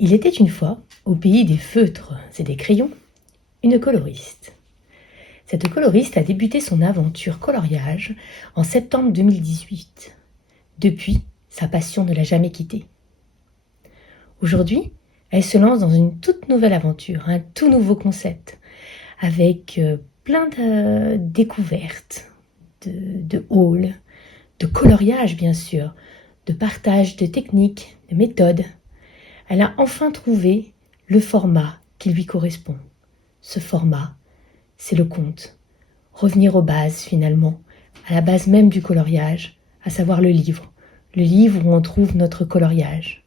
Il était une fois, au pays des feutres et des crayons, une coloriste. Cette coloriste a débuté son aventure coloriage en septembre 2018. Depuis, sa passion ne l'a jamais quittée. Aujourd'hui, elle se lance dans une toute nouvelle aventure, un tout nouveau concept, avec plein de découvertes, de halls, de coloriage bien sûr, de partage de techniques, de méthodes. Elle a enfin trouvé le format qui lui correspond. Ce format, c'est le conte. Revenir aux bases finalement, à la base même du coloriage, à savoir le livre où on trouve notre coloriage.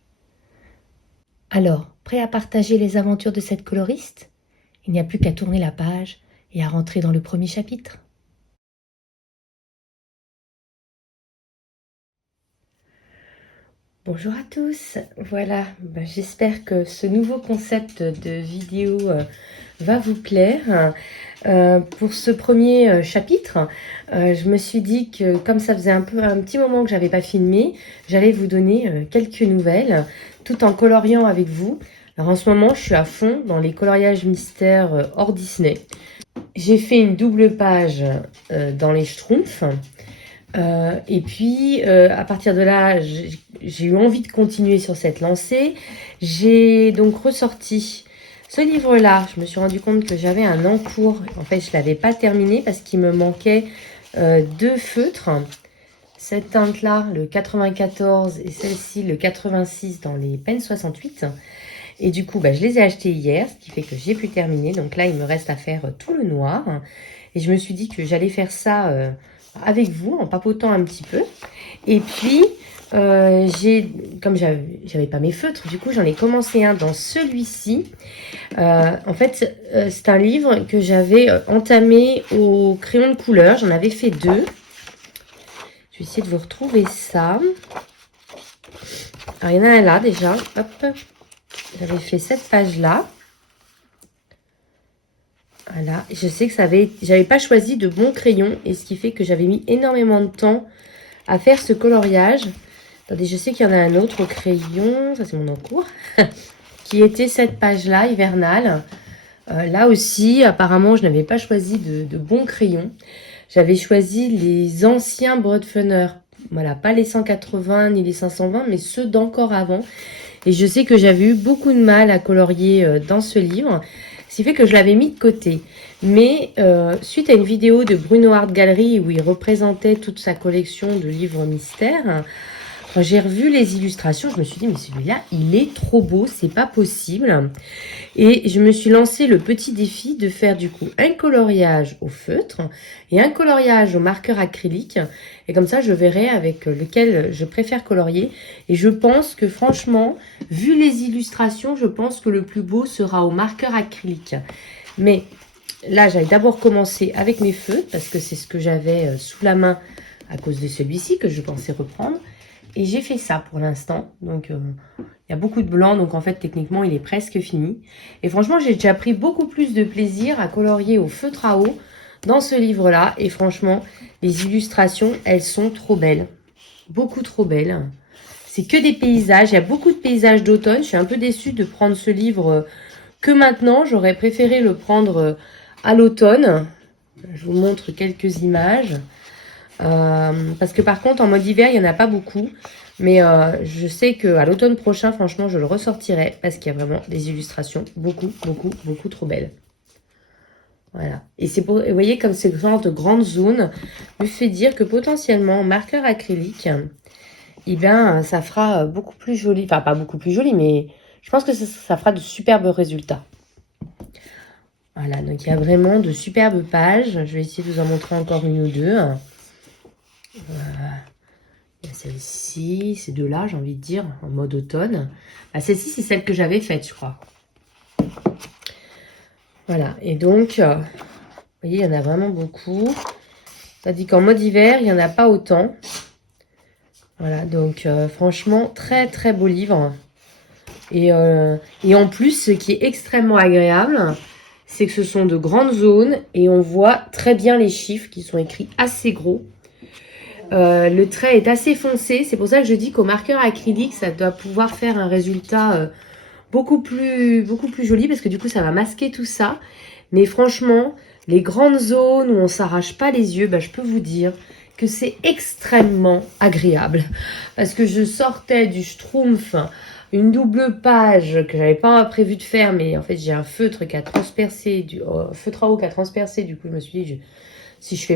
Alors, prêt à partager les aventures de cette coloriste ? Il n'y a plus qu'à tourner la page et à rentrer dans le premier chapitre. Bonjour à tous, voilà, j'espère que ce nouveau concept de vidéo va vous plaire. Pour ce premier chapitre, je me suis dit que comme ça faisait un petit moment que j'avais pas filmé, j'allais vous donner quelques nouvelles tout en coloriant avec vous. Alors en ce moment, je suis à fond dans les coloriages mystères hors Disney. J'ai fait une double page dans les Schtroumpfs. Et puis, à partir de là, j'ai eu envie de continuer sur cette lancée. J'ai donc ressorti ce livre-là. Je me suis rendu compte que j'avais un encours. En fait, je ne l'avais pas terminé parce qu'il me manquait 2 feutres. Cette teinte-là, le 94, et celle-ci, le 86, dans les Pen 68. Et du coup, je les ai achetés hier, ce qui fait que j'ai pu terminer. Donc là, il me reste à faire tout le noir. Et je me suis dit que j'allais faire ça avec vous, en papotant un petit peu. Et puis, comme j'avais pas mes feutres, du coup, j'en ai commencé un dans celui-ci. En fait, c'est un livre que j'avais entamé au crayon de couleur. J'en avais fait 2. Je vais essayer de vous retrouver ça. Alors, il y en a un là, déjà. Hop. J'avais fait cette page-là. Voilà, je sais que j'avais pas choisi de bons crayons et ce qui fait que j'avais mis énormément de temps à faire ce coloriage. Attendez, je sais qu'il y en a un autre au crayon, ça c'est mon encours, qui était cette page-là, hivernale. Là aussi, apparemment, je n'avais pas choisi de bons crayons. J'avais choisi les anciens Broadfunner. Voilà, pas les 180 ni les 520, mais ceux d'encore avant. Et je sais que j'avais eu beaucoup de mal à colorier dans ce livre. Ce qui fait que je l'avais mis de côté. Mais suite à une vidéo de Bruno Art Gallery où il représentait toute sa collection de livres mystères, quand j'ai revu les illustrations, je me suis dit, mais celui-là, il est trop beau, c'est pas possible. Et je me suis lancé le petit défi de faire du coup un coloriage au feutre et un coloriage au marqueur acrylique. Et comme ça, je verrai avec lequel je préfère colorier. Et je pense que franchement, vu les illustrations, je pense que le plus beau sera au marqueur acrylique. Mais là, j'allais d'abord commencer avec mes feutres parce que c'est ce que j'avais sous la main à cause de celui-ci que je pensais reprendre. Et j'ai fait ça pour l'instant. Donc, il y a beaucoup de blanc. Donc, en fait, techniquement, il est presque fini. Et franchement, j'ai déjà pris beaucoup plus de plaisir à colorier au feutre à eau dans ce livre-là. Et franchement, les illustrations, elles sont trop belles. Beaucoup trop belles. C'est que des paysages. Il y a beaucoup de paysages d'automne. Je suis un peu déçue de prendre ce livre que maintenant. J'aurais préféré le prendre à l'automne. Je vous montre quelques images. Parce que par contre en mode hiver il n'y en a pas beaucoup, mais je sais qu'à l'automne prochain franchement je le ressortirai parce qu'il y a vraiment des illustrations beaucoup trop belles. Voilà, et c'est pour, vous voyez comme ces grandes zones me fait dire que potentiellement en marqueur acrylique, eh bien ça fera beaucoup plus joli, enfin pas beaucoup plus joli, mais je pense que ça fera de superbes résultats. Voilà, donc il y a vraiment de superbes pages. Je vais essayer de vous en montrer encore une ou deux. Il y a celle-ci, ces deux-là, j'ai envie de dire, en mode automne. Celle-ci, c'est celle que j'avais faite, je crois. Voilà, et donc, vous voyez, il y en a vraiment beaucoup. Tandis qu'en mode hiver, il n'y en a pas autant. Voilà, donc franchement, très beau livre. Et en plus, ce qui est extrêmement agréable, c'est que ce sont de grandes zones et on voit très bien les chiffres qui sont écrits assez gros. Le trait est assez foncé, c'est pour ça que je dis qu'au marqueur acrylique, ça doit pouvoir faire un résultat beaucoup plus joli parce que du coup, ça va masquer tout ça. Mais franchement, les grandes zones où on s'arrache pas les yeux, je peux vous dire que c'est extrêmement agréable. Parce que je sortais du Schtroumpf, une double page que j'avais pas prévu de faire, mais en fait j'ai un feutre qui a transpercé, feutre à eau qui a transpercé, du coup je me suis dit, si je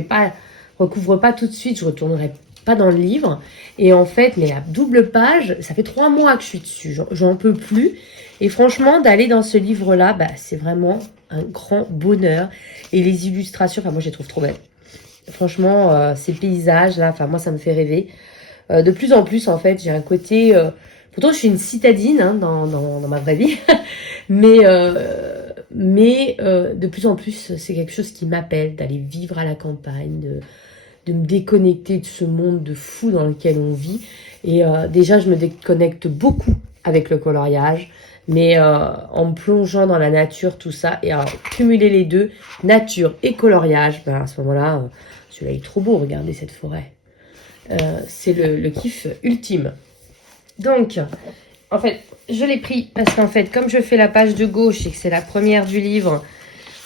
recouvre pas tout de suite, je retournerai pas dans le livre. Et en fait, mais la double page, ça fait 3 mois que je suis dessus, j'en peux plus. Et franchement, d'aller dans ce livre-là, c'est vraiment un grand bonheur. Et les illustrations, moi je les trouve trop belles. Franchement, ces paysages-là, moi ça me fait rêver. De plus en plus, en fait, j'ai un côté... pourtant, je suis une citadine dans ma vraie vie. mais de plus en plus, c'est quelque chose qui m'appelle d'aller vivre à la campagne, de me déconnecter de ce monde de fou dans lequel on vit. Et déjà, je me déconnecte beaucoup avec le coloriage. Mais en me plongeant dans la nature, tout ça, et à cumuler les deux, nature et coloriage, à ce moment-là, celui-là est trop beau, regardez cette forêt. C'est le kiff ultime. Donc, en fait, je l'ai pris parce qu'en fait, comme je fais la page de gauche et que c'est la première du livre,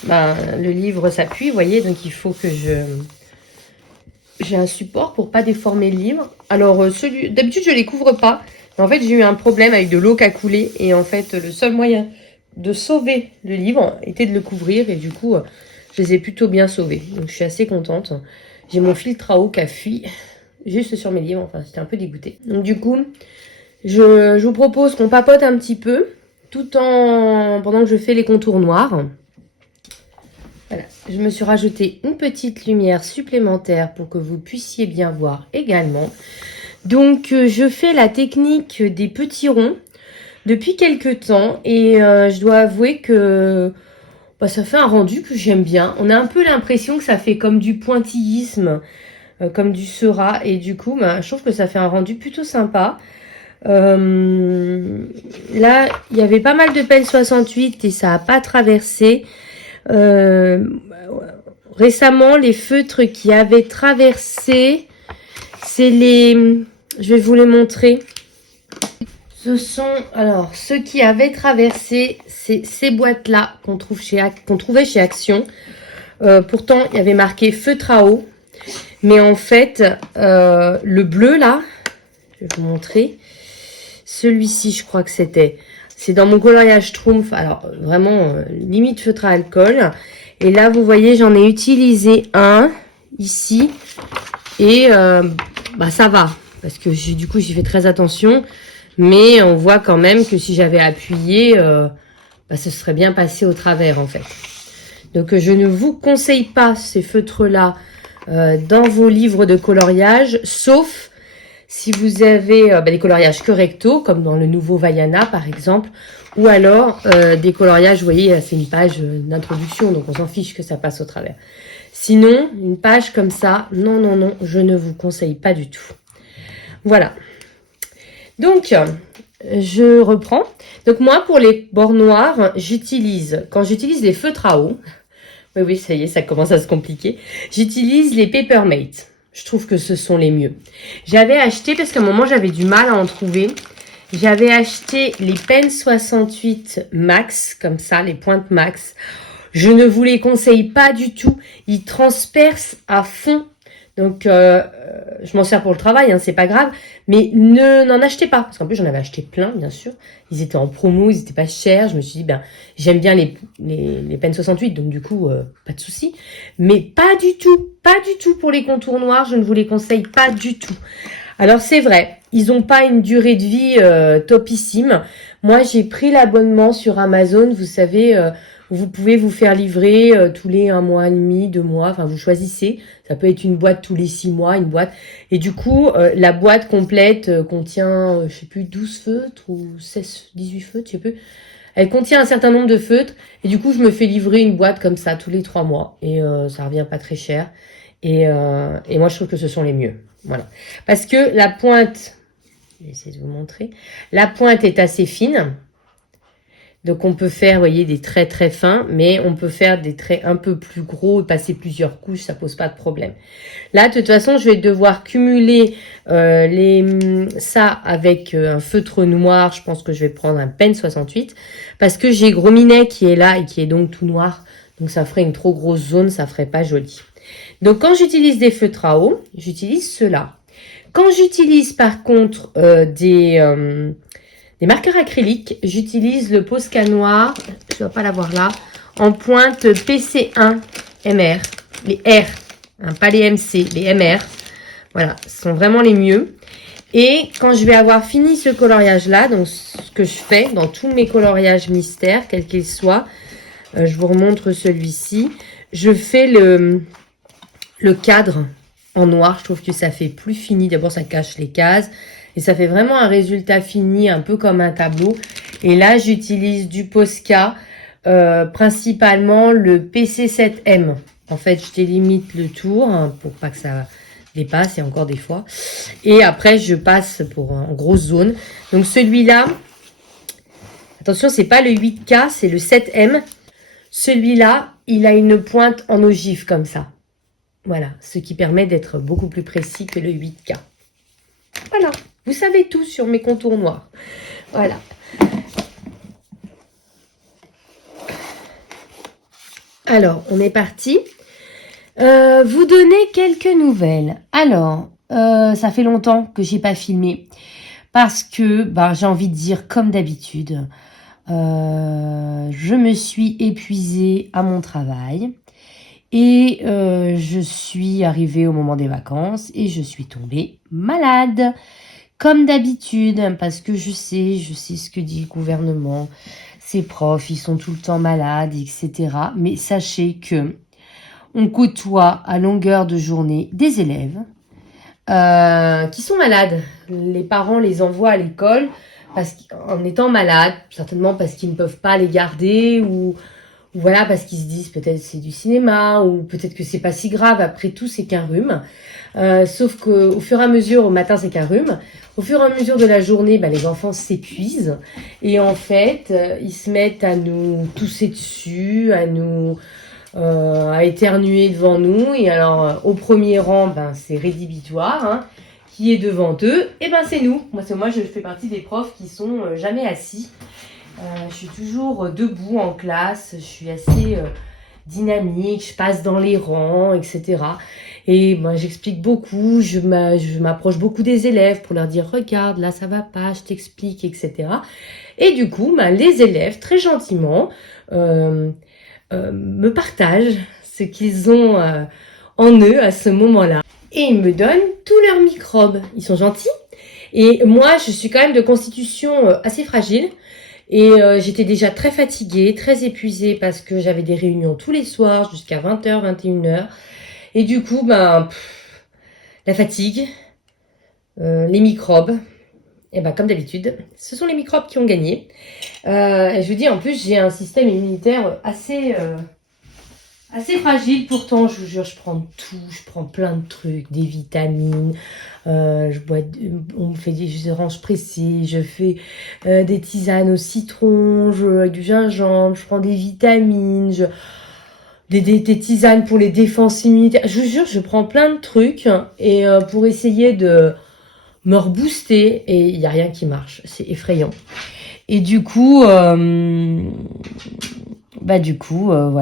le livre s'appuie, vous voyez, donc il faut que j'ai un support pour pas déformer le livre. Alors, d'habitude, je les couvre pas. En fait, j'ai eu un problème avec de l'eau qui a coulé. Et en fait, le seul moyen de sauver le livre était de le couvrir. Et du coup, je les ai plutôt bien sauvés. Donc, je suis assez contente. J'ai mon filtre à eau qui a fui juste sur mes livres. Enfin, j'étais un peu dégoûtée. Donc, du coup, je vous propose qu'on papote un petit peu pendant que je fais les contours noirs. Voilà, je me suis rajouté une petite lumière supplémentaire pour que vous puissiez bien voir également. Donc, je fais la technique des petits ronds depuis quelques temps et je dois avouer que ça fait un rendu que j'aime bien. On a un peu l'impression que ça fait comme du pointillisme, comme du Seurat et du coup, je trouve que ça fait un rendu plutôt sympa. Là, il y avait pas mal de peine 68 et ça n'a pas traversé. Récemment, les feutres qui avaient traversé, c'est les... Je vais vous les montrer. Ce sont, alors, ceux qui avaient traversé ces boîtes-là qu'on trouvait chez Action. Pourtant, il y avait marqué feutre à eau. Mais en fait, le bleu, là, je vais vous montrer. Celui-ci, je crois que c'est dans mon coloriage Schtroumpf. Alors, vraiment, limite feutre à alcool. Et là, vous voyez, j'en ai utilisé un, ici. Et ça va. Parce que du coup, j'y fais très attention. Mais on voit quand même que si j'avais appuyé, ce serait bien passé au travers, en fait. Donc, je ne vous conseille pas ces feutres-là dans vos livres de coloriage, sauf si vous avez des coloriages que recto, comme dans le nouveau Vaiana, par exemple, ou alors des coloriages, vous voyez, c'est une page d'introduction, donc on s'en fiche que ça passe au travers. Sinon, une page comme ça, non, je ne vous conseille pas du tout. Voilà. Donc, je reprends. Donc, moi, pour les bords noirs, quand j'utilise les feutres à eau, oui, ça y est, ça commence à se compliquer, j'utilise les Papermate. Je trouve que ce sont les mieux. J'avais acheté, parce qu'à un moment, j'avais du mal à en trouver, j'avais acheté les Pen 68 Max, comme ça, les pointes Max. Je ne vous les conseille pas du tout. Ils transpercent à fond. Donc, je m'en sers pour le travail, c'est pas grave. Mais n'en achetez pas. Parce qu'en plus, j'en avais acheté plein, bien sûr. Ils étaient en promo, ils étaient pas chers. Je me suis dit, j'aime bien les Pen 68. Donc, du coup, pas de souci. Mais pas du tout pour les contours noirs. Je ne vous les conseille pas du tout. Alors, c'est vrai, ils n'ont pas une durée de vie topissime. Moi, j'ai pris l'abonnement sur Amazon. Vous savez... vous pouvez vous faire livrer tous les 1 mois et demi, 2 mois, enfin vous choisissez. Ça peut être une boîte tous les 6 mois, une boîte. Et du coup, la boîte complète contient, je sais plus, 12 feutres ou 16, 18 feutres, je sais plus. Elle contient un certain nombre de feutres. Et du coup, je me fais livrer une boîte comme ça tous les 3 mois. Et ça revient pas très cher. Et moi, je trouve que ce sont les mieux. Voilà. Parce que la pointe, je vais essayer de vous montrer. La pointe est assez fine. Donc on peut faire, vous voyez, des traits très fins, mais on peut faire des traits un peu plus gros et passer plusieurs couches, ça pose pas de problème. Là, de toute façon, je vais devoir cumuler ça avec un feutre noir. Je pense que je vais prendre un Pen 68 parce que j'ai Gros Minet qui est là et qui est donc tout noir. Donc ça ferait une trop grosse zone, ça ferait pas joli. Donc quand j'utilise des feutres à eau, j'utilise ceux-là. Quand j'utilise par contre des marqueurs acryliques, j'utilise le Posca noir, je ne dois pas l'avoir là, en pointe PC1 MR, les R, hein, pas les MC, les MR. Voilà, ce sont vraiment les mieux. Et quand je vais avoir fini ce coloriage-là, donc ce que je fais dans tous mes coloriages mystères, quels qu'ils soient, je vous remontre celui-ci, je fais le cadre en noir. Je trouve que ça fait plus fini. D'abord, ça cache les cases. Et ça fait vraiment un résultat fini, un peu comme un tableau. Et là, j'utilise du Posca, principalement le PC7M. En fait, je délimite le tour hein, pour pas que ça dépasse, et encore des fois. Et après, je passe pour en grosse zone. Donc celui-là, attention, c'est pas le 8K, c'est le 7M. Celui-là, il a une pointe en ogive comme ça. Voilà, ce qui permet d'être beaucoup plus précis que le 8K. Voilà, vous savez tout sur mes contours noirs. Voilà. Alors, on est parti. Vous donner quelques nouvelles. Alors, ça fait longtemps que j'ai pas filmé parce que j'ai envie de dire comme d'habitude, je me suis épuisée à mon travail et je suis arrivée au moment des vacances et je suis tombée malade comme d'habitude parce que je sais ce que dit le gouvernement, ces profs, ils sont tout le temps malades, etc. Mais sachez que on côtoie à longueur de journée des élèves qui sont malades. Les parents les envoient à l'école en étant malades, certainement parce qu'ils ne peuvent pas les garder ou voilà, parce qu'ils se disent peut-être c'est du cinéma ou peut-être que c'est pas si grave. Après tout, c'est qu'un rhume. Sauf qu'au fur et à mesure, au matin, c'est qu'un rhume. Au fur et à mesure de la journée, les enfants s'épuisent et en fait, ils se mettent à nous tousser dessus, à éternuer devant nous. Et alors, au premier rang, c'est rédhibitoire. Hein. Qui est devant eux? Et c'est nous. Moi, je fais partie des profs qui sont jamais assis. Je suis toujours debout en classe. Je suis assez dynamique. Je passe dans les rangs, etc. Et j'explique beaucoup. Je m'approche beaucoup des élèves pour leur dire « Regarde, là, ça va pas, je t'explique, etc. » Et du coup, les élèves, très gentiment, me partagent ce qu'ils ont en eux à ce moment-là. Et ils me donnent tous leurs microbes. Ils sont gentils. Et moi, je suis quand même de constitution assez fragile. Et j'étais déjà très fatiguée, très épuisée parce que j'avais des réunions tous les soirs jusqu'à 20h, 21h. Et du coup, la fatigue, les microbes, et comme d'habitude, ce sont les microbes qui ont gagné. Et je vous dis, en plus, j'ai un système immunitaire assez fragile. Pourtant, je vous jure, je prends tout. Je prends plein de trucs, des vitamines. On me fait des oranges pressées. Je fais des tisanes au citron, avec du gingembre. Je prends des vitamines. Des tisanes pour les défenses immunitaires. Je vous jure, je prends plein de trucs et pour essayer de me rebooster et il n'y a rien qui marche. C'est effrayant. Et du coup, voilà,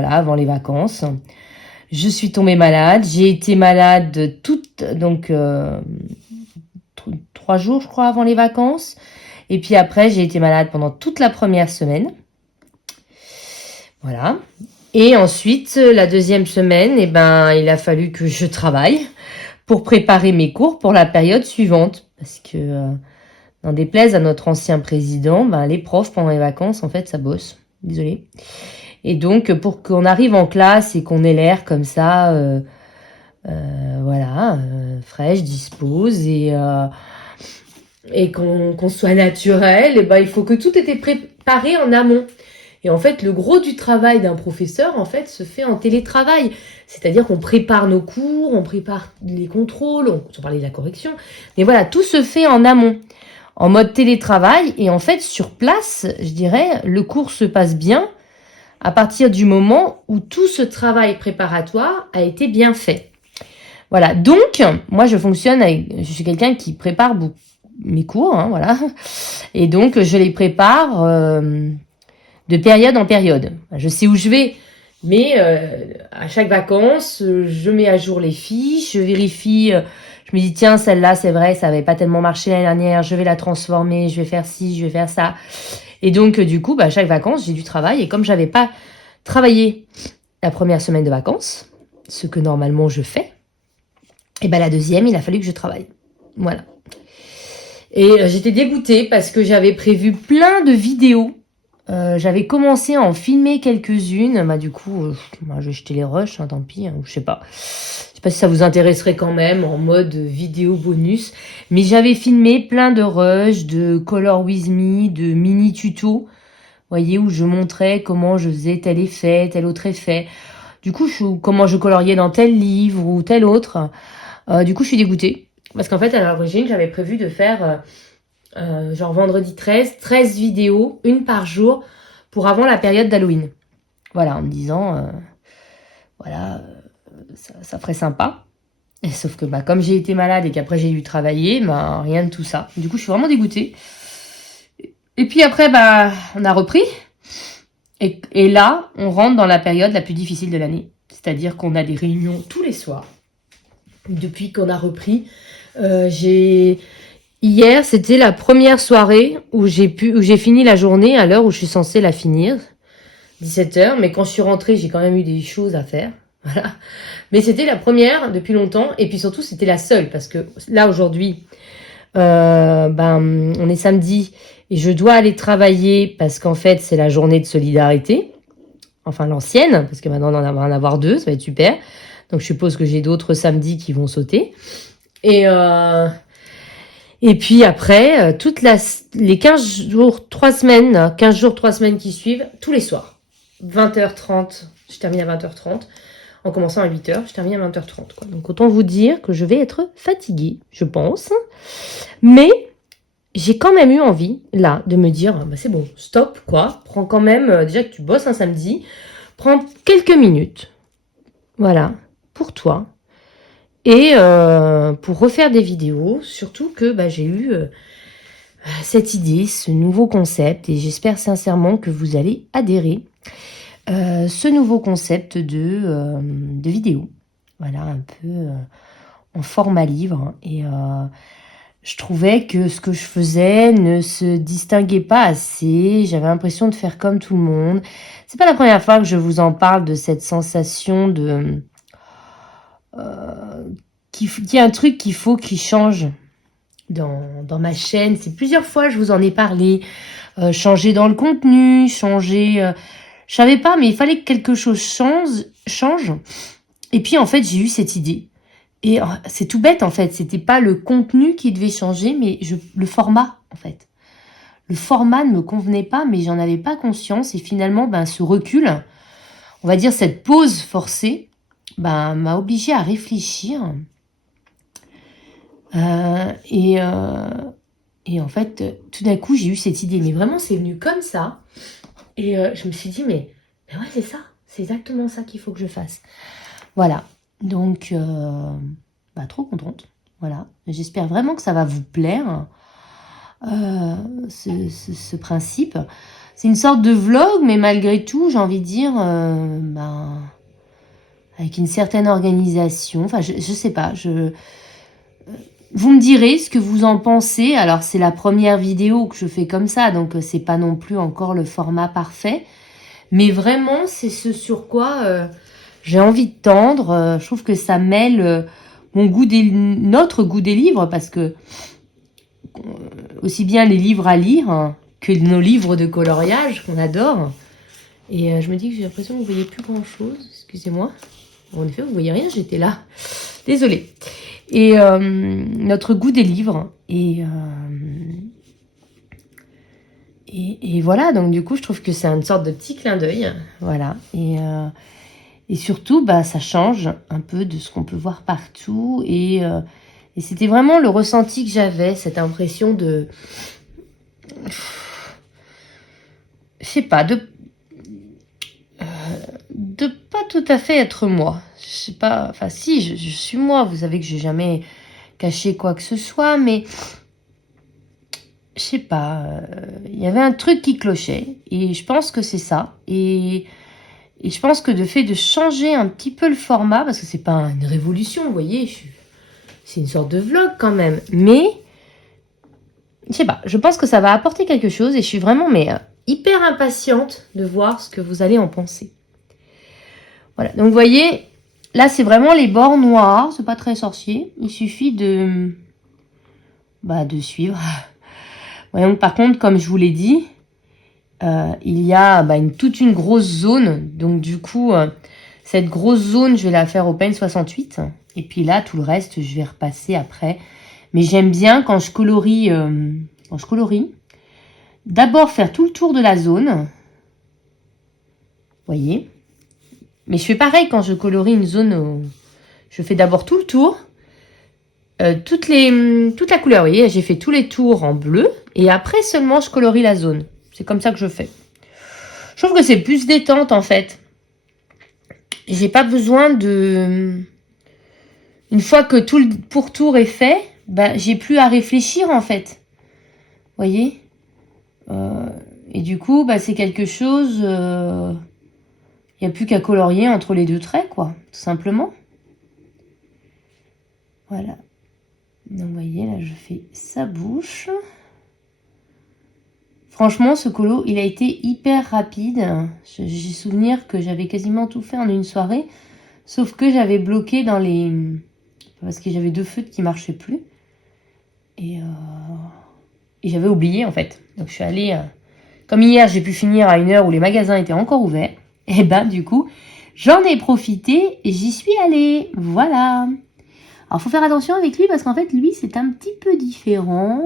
avant les vacances, je suis tombée malade. J'ai été malade 3 jours, je crois, avant les vacances. Et puis après, j'ai été malade pendant toute la première semaine. Voilà. Et ensuite, la deuxième semaine, il a fallu que je travaille pour préparer mes cours pour la période suivante. Parce que, n'en déplaise à notre ancien président, les profs, pendant les vacances, en fait, ça bosse. Désolée. Et donc, pour qu'on arrive en classe et qu'on ait l'air comme ça, fraîche, dispose et qu'on soit naturel, il faut que tout ait été préparé en amont. Et en fait, le gros du travail d'un professeur, en fait, se fait en télétravail. C'est-à-dire qu'on prépare nos cours, on prépare les contrôles, sans parler de la correction. Mais voilà, tout se fait en amont. en mode télétravail. Et en fait, sur place, je dirais, le cours se passe bien à partir du moment où tout ce travail préparatoire a été bien fait. Voilà, donc, moi, je suis quelqu'un qui prépare mes cours, hein, voilà. Et donc, je les prépare de période en période. Je sais où je vais, mais à chaque vacances, je mets à jour les fiches, je vérifie, je me dis, tiens, celle-là, c'est vrai, ça avait pas tellement marché l'année dernière, je vais la transformer, je vais faire ci, je vais faire ça. Et donc, du coup, à chaque vacances, j'ai du travail. Et comme j'avais pas travaillé la première semaine de vacances, ce que normalement je fais, et la deuxième, il a fallu que je travaille. Voilà. Et j'étais dégoûtée parce que j'avais prévu plein de vidéos. J'avais commencé à en filmer quelques-unes. Du coup, je vais jeter les rushs, hein, tant pis, hein, je sais pas. Je sais pas si ça vous intéresserait quand même en mode vidéo bonus. Mais j'avais filmé plein de rushs, de Color With Me, de mini tutos. Vous voyez, où je montrais comment je faisais tel effet, tel autre effet. Du coup, comment je coloriais dans tel livre ou tel autre. Du coup, je suis dégoûtée. Parce qu'en fait, à l'origine, j'avais prévu de faire, genre vendredi 13 vidéos, une par jour, pour avant la période d'Halloween. Voilà, en me disant, ça ferait sympa. Et sauf que comme j'ai été malade et qu'après j'ai dû travailler, rien de tout ça. Du coup, je suis vraiment dégoûtée. Et puis après, on a repris. Et là, on rentre dans la période la plus difficile de l'année. C'est-à-dire qu'on a des réunions tous les soirs. Depuis qu'on a repris, hier, c'était la première soirée où j'ai fini la journée à l'heure où je suis censée la finir, 17h. Mais quand je suis rentrée, j'ai quand même eu des choses à faire. Voilà. Mais c'était la première depuis longtemps. Et puis surtout, c'était la seule. Parce que là, aujourd'hui, on est samedi et je dois aller travailler parce qu'en fait, c'est la journée de solidarité. Enfin, l'ancienne, parce que maintenant, on va en avoir 2, ça va être super. Donc, je suppose que j'ai d'autres samedis qui vont sauter. Et puis après, les 15 jours, 3 semaines qui suivent, tous les soirs. 20h30, je termine à 20h30. En commençant à 8h, je termine à 20h30. Quoi. Donc, autant vous dire que je vais être fatiguée, je pense. Mais j'ai quand même eu envie, là, de me dire, c'est bon, stop, quoi. Prends quand même, déjà que tu bosses un samedi, prends quelques minutes. Voilà, pour toi. Et pour refaire des vidéos, surtout que j'ai eu cette idée, ce nouveau concept, et j'espère sincèrement que vous allez adhérer. Ce nouveau concept de vidéo. Voilà, un peu en format livre. Et je trouvais que ce que je faisais ne se distinguait pas assez. J'avais l'impression de faire comme tout le monde. C'est pas la première fois que je vous en parle de cette sensation de... qu'il y a un truc qu'il faut qu'il change dans ma chaîne. C'est plusieurs fois je vous en ai parlé. Changer dans le contenu, changer... je savais pas, mais il fallait que quelque chose change. Et puis en fait, j'ai eu cette idée. Et c'est tout bête en fait. C'était pas le contenu qui devait changer, mais le format en fait. Le format ne me convenait pas, mais j'en avais pas conscience. Et finalement, ce recul, on va dire cette pause forcée, m'a obligée à réfléchir. Et en fait, tout d'un coup, j'ai eu cette idée. Mais vraiment, c'est venu comme ça. Et je me suis dit, mais ouais, c'est ça. C'est exactement ça qu'il faut que je fasse. Voilà. Donc, trop contente. Voilà. J'espère vraiment que ça va vous plaire, ce principe. C'est une sorte de vlog, mais malgré tout, j'ai envie de dire, avec une certaine organisation. Enfin, je sais pas. Vous me direz ce que vous en pensez. Alors, c'est la première vidéo que je fais comme ça, donc c'est pas non plus encore le format parfait. Mais vraiment, c'est ce sur quoi j'ai envie de tendre. Je trouve que ça mêle notre goût des livres, parce que aussi bien les livres à lire que nos livres de coloriage qu'on adore. Et je me dis que j'ai l'impression que vous ne voyez plus grand-chose. Excusez-moi. Bon, en effet, vous ne voyez rien, j'étais là. Désolée. Et notre goût des livres. Et voilà, donc du coup, je trouve que c'est une sorte de petit clin d'œil. Voilà. Et surtout, ça change un peu de ce qu'on peut voir partout. Et Et c'était vraiment le ressenti que j'avais, cette impression de... Je sais pas, de pas tout à fait être moi. Je sais pas, enfin si, je suis moi. Vous savez que j'ai jamais caché quoi que ce soit, mais je sais pas, il y avait un truc qui clochait et je pense que c'est ça. Et je pense que de fait de changer un petit peu le format, parce que c'est pas une révolution, vous voyez, c'est une sorte de vlog quand même, mais je sais pas, je pense que ça va apporter quelque chose et je suis vraiment hyper impatiente de voir ce que vous allez en penser. Voilà, donc vous voyez, là c'est vraiment les bords noirs, c'est pas très sorcier, il suffit de suivre. Voyons, par contre, comme je vous l'ai dit, il y a toute une grosse zone, donc du coup, cette grosse zone, je vais la faire au Pen 68, et puis là, tout le reste, je vais repasser après. Mais j'aime bien quand je colorie, d'abord faire tout le tour de la zone, voyez. Mais je fais pareil quand je colorie une zone, je fais d'abord tout le tour, toute la couleur, vous voyez, j'ai fait tous les tours en bleu, et après seulement je colorie la zone. C'est comme ça que je fais. Je trouve que c'est plus détente en fait. J'ai pas besoin de... Une fois que tout le pourtour est fait, j'ai plus à réfléchir en fait. Vous voyez, et du coup, c'est quelque chose... Il n'y a plus qu'à colorier entre les deux traits, quoi, tout simplement. Voilà. Donc, vous voyez, là, je fais sa bouche. Franchement, ce colo, il a été hyper rapide. J'ai souvenir que j'avais quasiment tout fait en une soirée. Sauf que j'avais bloqué dans les... Parce que j'avais 2 feutres qui marchaient plus. Et j'avais oublié, en fait. Donc, je suis allée... Comme hier, j'ai pu finir à une heure où les magasins étaient encore ouverts. Et du coup, j'en ai profité et j'y suis allée. Voilà. Alors, faut faire attention avec lui parce qu'en fait, lui, c'est un petit peu différent.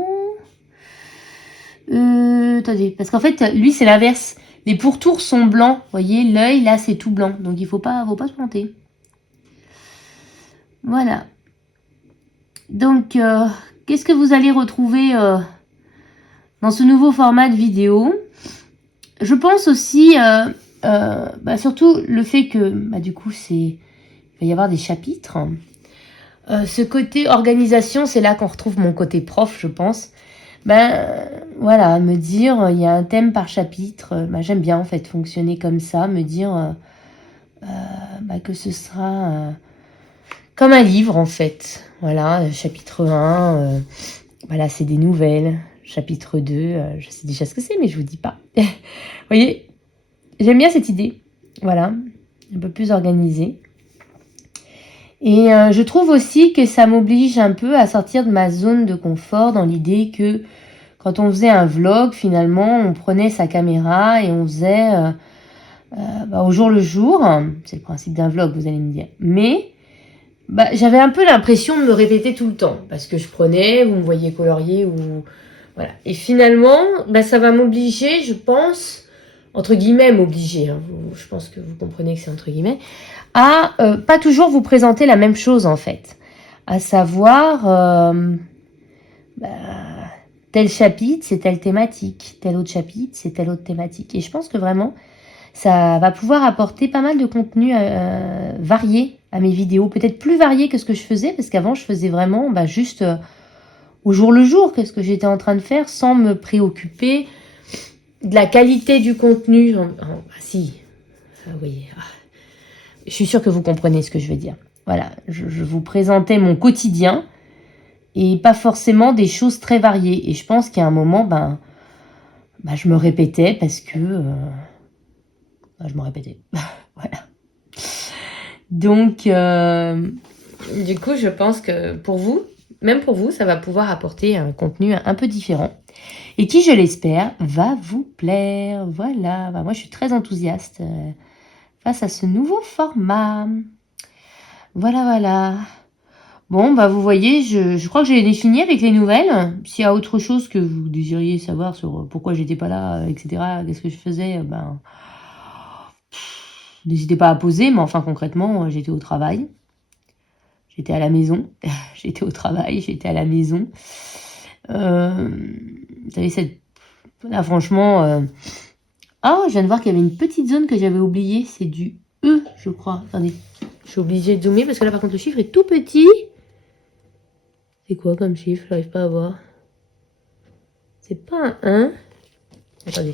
Attendez, parce qu'en fait, lui, c'est l'inverse. Les pourtours sont blancs. Vous voyez, l'œil, là, c'est tout blanc. Donc, il faut pas se planter. Voilà. Donc, qu'est-ce que vous allez retrouver dans ce nouveau format de vidéo? Je pense aussi, surtout le fait que, du coup, il va y avoir des chapitres. Ce côté organisation, c'est là qu'on retrouve mon côté prof, je pense. Voilà, me dire, il y a un thème par chapitre. J'aime bien, en fait, fonctionner comme ça, me dire que ce sera comme un livre, en fait. Voilà, chapitre 1, voilà, c'est des nouvelles. Chapitre 2, je sais déjà ce que c'est, mais je vous dis pas. Vous voyez, j'aime bien cette idée. Voilà, un peu plus organisée. Et je trouve aussi que ça m'oblige un peu à sortir de ma zone de confort dans l'idée que quand on faisait un vlog, finalement, on prenait sa caméra et on faisait au jour le jour. C'est le principe d'un vlog, vous allez me dire. Mais j'avais un peu l'impression de me répéter tout le temps. Parce que je prenais, vous me voyez colorier ou... Voilà. Et finalement, ça va m'obliger, je pense, entre guillemets m'obliger, hein, je pense que vous comprenez que c'est entre guillemets, à pas toujours vous présenter la même chose en fait. À savoir, tel chapitre, c'est telle thématique, tel autre chapitre, c'est telle autre thématique. Et je pense que vraiment, ça va pouvoir apporter pas mal de contenu varié à mes vidéos. Peut-être plus varié que ce que je faisais, parce qu'avant, je faisais vraiment juste au jour le jour, qu'est-ce que j'étais en train de faire, sans me préoccuper de la qualité du contenu. Si, oui, je suis sûre que vous comprenez ce que je veux dire. Voilà, je vous présentais mon quotidien et pas forcément des choses très variées. Et je pense qu'à un moment, je me répétais parce que... je me répétais. Voilà. Donc, du coup, je pense que pour vous, même pour vous, ça va pouvoir apporter un contenu un peu différent. Et qui, je l'espère, va vous plaire. Voilà, moi je suis très enthousiaste face à ce nouveau format. Voilà. Bon, vous voyez, je crois que j'ai défini avec les nouvelles. S'il y a autre chose que vous désiriez savoir sur pourquoi j'étais pas là, etc., qu'est-ce que je faisais, n'hésitez pas à poser, mais enfin concrètement, j'étais au travail. J'étais à la maison, j'étais au travail, j'étais à la maison. Vous savez, là, franchement... Ah, je viens de voir qu'il y avait une petite zone que j'avais oubliée. C'est du E, je crois. Attendez, je suis obligée de zoomer parce que là, par contre, le chiffre est tout petit. C'est quoi comme chiffre? J'arrive pas à voir. C'est pas un 1. Attendez.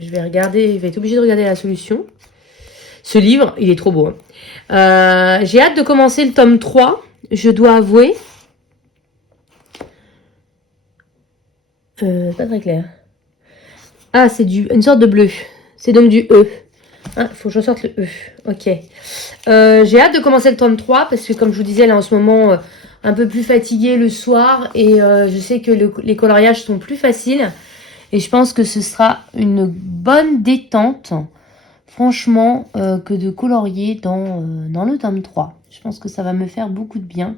Je vais regarder, je vais être obligée de regarder la solution. Ce livre, il est trop beau. Hein. J'ai hâte de commencer le tome 3. Je dois avouer. C'est pas très clair. Ah, c'est une sorte de bleu. C'est donc du E. Ah, faut que je sorte le E. Ok. J'ai hâte de commencer le tome 3 parce que comme je vous disais, là en ce moment, un peu plus fatiguée le soir. Et je sais que les coloriages sont plus faciles. Et je pense que ce sera une bonne détente, franchement, que de colorier dans le tome 3. Je pense que ça va me faire beaucoup de bien.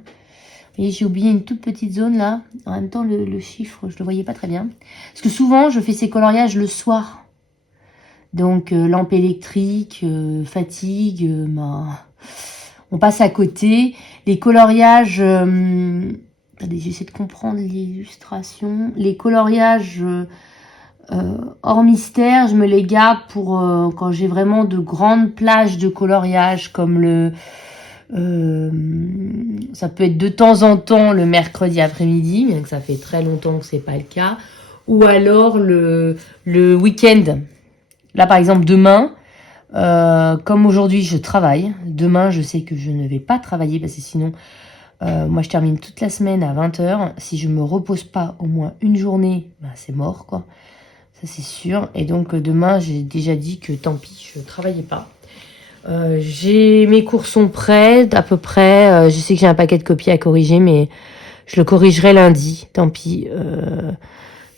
Et j'ai oublié une toute petite zone là. En même temps, le chiffre, je ne le voyais pas très bien. Parce que souvent, je fais ces coloriages le soir. Donc, lampe électrique, fatigue, on passe à côté. Les coloriages... attendez, j'essaie de comprendre l'illustration. Les coloriages hors mystère, je me les garde pour quand j'ai vraiment de grandes plages de coloriage, comme ça peut être de temps en temps le mercredi après-midi, bien que ça fait très longtemps que c'est pas le cas, ou alors le week-end. Là par exemple demain, comme aujourd'hui je travaille, demain je sais que je ne vais pas travailler parce que sinon moi je termine toute la semaine à 20h. Si je me repose pas au moins une journée, ben, c'est mort quoi, ça c'est sûr. Et donc demain j'ai déjà dit que tant pis, je travaillais pas. Mes cours sont prêts, à peu près. Je sais que j'ai un paquet de copies à corriger, mais je le corrigerai lundi, tant pis.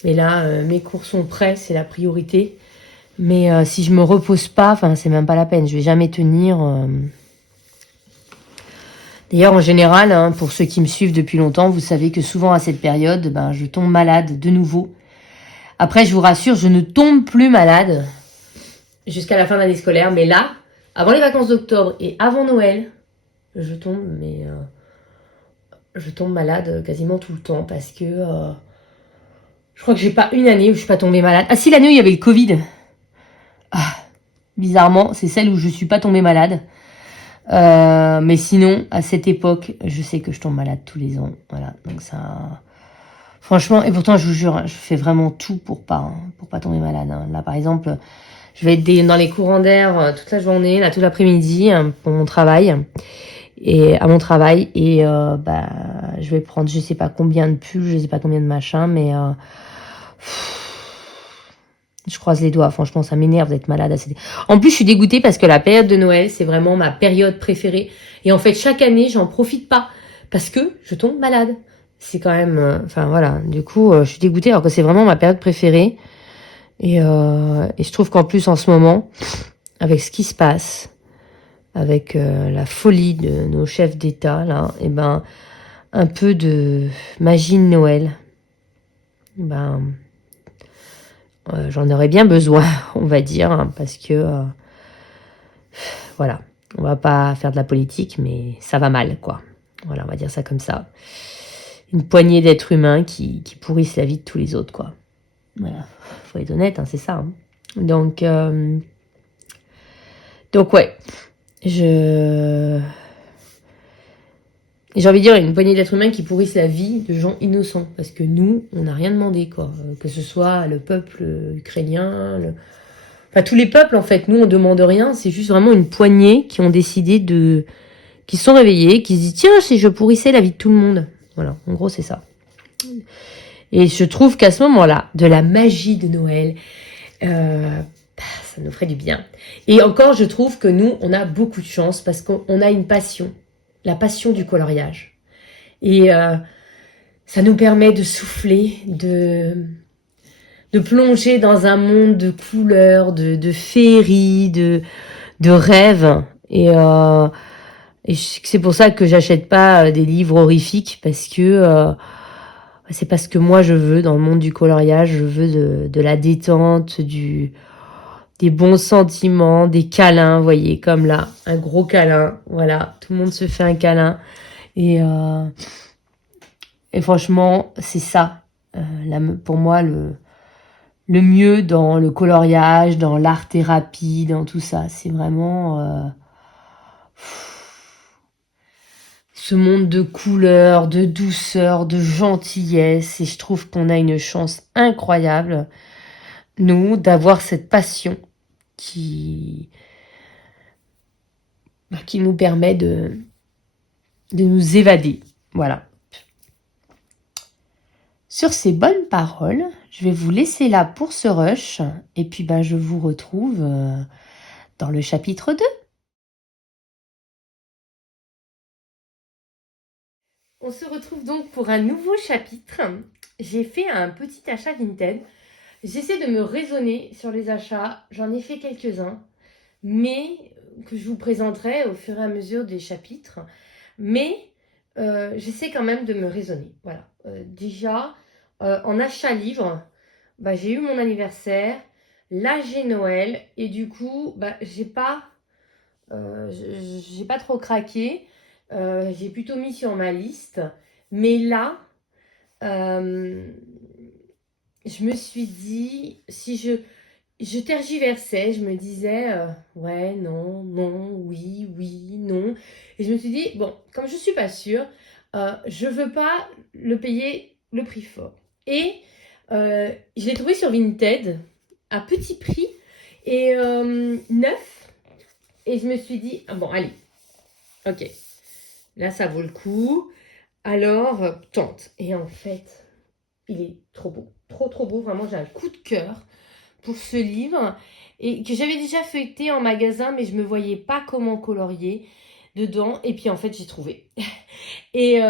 Mais là, mes cours sont prêts, c'est la priorité. Mais si je me repose pas, enfin, c'est même pas la peine. Je vais jamais tenir. D'ailleurs, en général, hein, pour ceux qui me suivent depuis longtemps, vous savez que souvent à cette période, ben, je tombe malade de nouveau. Après, je vous rassure, je ne tombe plus malade jusqu'à la fin de l'année scolaire, mais là, avant les vacances d'octobre et avant Noël, je tombe malade quasiment tout le temps parce que je crois que j'ai pas une année où je suis pas tombée malade. Ah si, l'année où il y avait le Covid. Ah, bizarrement, c'est celle où je suis pas tombée malade. Mais sinon, à cette époque, je sais que je tombe malade tous les ans. Voilà, donc ça... Franchement, et pourtant, je vous jure, je fais vraiment tout pour pas tomber malade. Hein. Là, par exemple... Je vais être dans les courants d'air toute la journée, là, tout l'après-midi pour mon travail. Et à mon travail. Et je vais prendre je sais pas combien de pulls, je sais pas combien de machins, mais je croise les doigts. Franchement, ça m'énerve d'être malade. En plus, je suis dégoûtée parce que la période de Noël, c'est vraiment ma période préférée. Et en fait, chaque année, j'en profite pas parce que je tombe malade. C'est quand même... Enfin, voilà. Du coup, je suis dégoûtée alors que c'est vraiment ma période préférée. Et je trouve qu'en plus, en ce moment, avec ce qui se passe, avec la folie de nos chefs d'État, là, et ben, un peu de magie de Noël, j'en aurais bien besoin, on va dire, hein, parce que, voilà, on va pas faire de la politique, mais ça va mal, quoi. Voilà, on va dire ça comme ça. Une poignée d'êtres humains qui pourrissent la vie de tous les autres, quoi. Voilà, faut être honnête, hein, c'est ça. Hein. Donc ouais, j'ai envie de dire une poignée d'êtres humains qui pourrissent la vie de gens innocents. Parce que nous, on n'a rien demandé, quoi. Que ce soit le peuple ukrainien, enfin tous les peuples, en fait. Nous, on demande rien. C'est juste vraiment une poignée qui ont décidé qui se sont réveillés, qui se disent, tiens, si je pourrissais la vie de tout le monde. Voilà, en gros, c'est ça. Et je trouve qu'à ce moment-là, de la magie de Noël, ça nous ferait du bien. Et encore, je trouve que nous, on a beaucoup de chance parce qu'on a une passion, la passion du coloriage. Et ça nous permet de souffler, de plonger dans un monde de couleurs, de féerie, de rêves. Et c'est pour ça que j'achète pas des livres horrifiques parce que... c'est parce que moi je veux dans le monde du coloriage, je veux de la détente, des bons sentiments, des câlins, vous voyez, comme là, un gros câlin, voilà, tout le monde se fait un câlin. Et, euh, et franchement, c'est ça, pour moi, le mieux dans le coloriage, dans l'art-thérapie, dans tout ça. C'est vraiment ce monde de couleurs, de douceur, de gentillesse. Et je trouve qu'on a une chance incroyable, nous, d'avoir cette passion qui nous permet de nous évader. Voilà. Sur ces bonnes paroles, je vais vous laisser là pour ce rush. Et puis, je vous retrouve dans le chapitre 2. On se retrouve donc pour un nouveau chapitre. J'ai fait un petit achat Vinted. J'essaie de me raisonner sur les achats. J'en ai fait quelques-uns, mais que je vous présenterai au fur et à mesure des chapitres. Mais j'essaie quand même de me raisonner. Voilà. Déjà, en achat livre, j'ai eu mon anniversaire. Là, j'ai Noël. Et du coup, j'ai pas trop craqué. J'ai plutôt mis sur ma liste. Mais là, je me suis dit, si je tergiversais, je me disais, ouais, non, non, oui, oui, non. Et je me suis dit, bon, comme je suis pas sûre, je veux pas le payer le prix fort. Et je l'ai trouvé sur Vinted à petit prix et neuf. Et je me suis dit, ah bon, allez, ok, là ça vaut le coup. Alors, tente. Et en fait, il est trop beau. Trop, trop beau. Vraiment, j'ai un coup de cœur pour ce livre. Et que j'avais déjà feuilleté en magasin, mais je ne me voyais pas comment colorier dedans. Et puis, en fait, j'ai trouvé. Et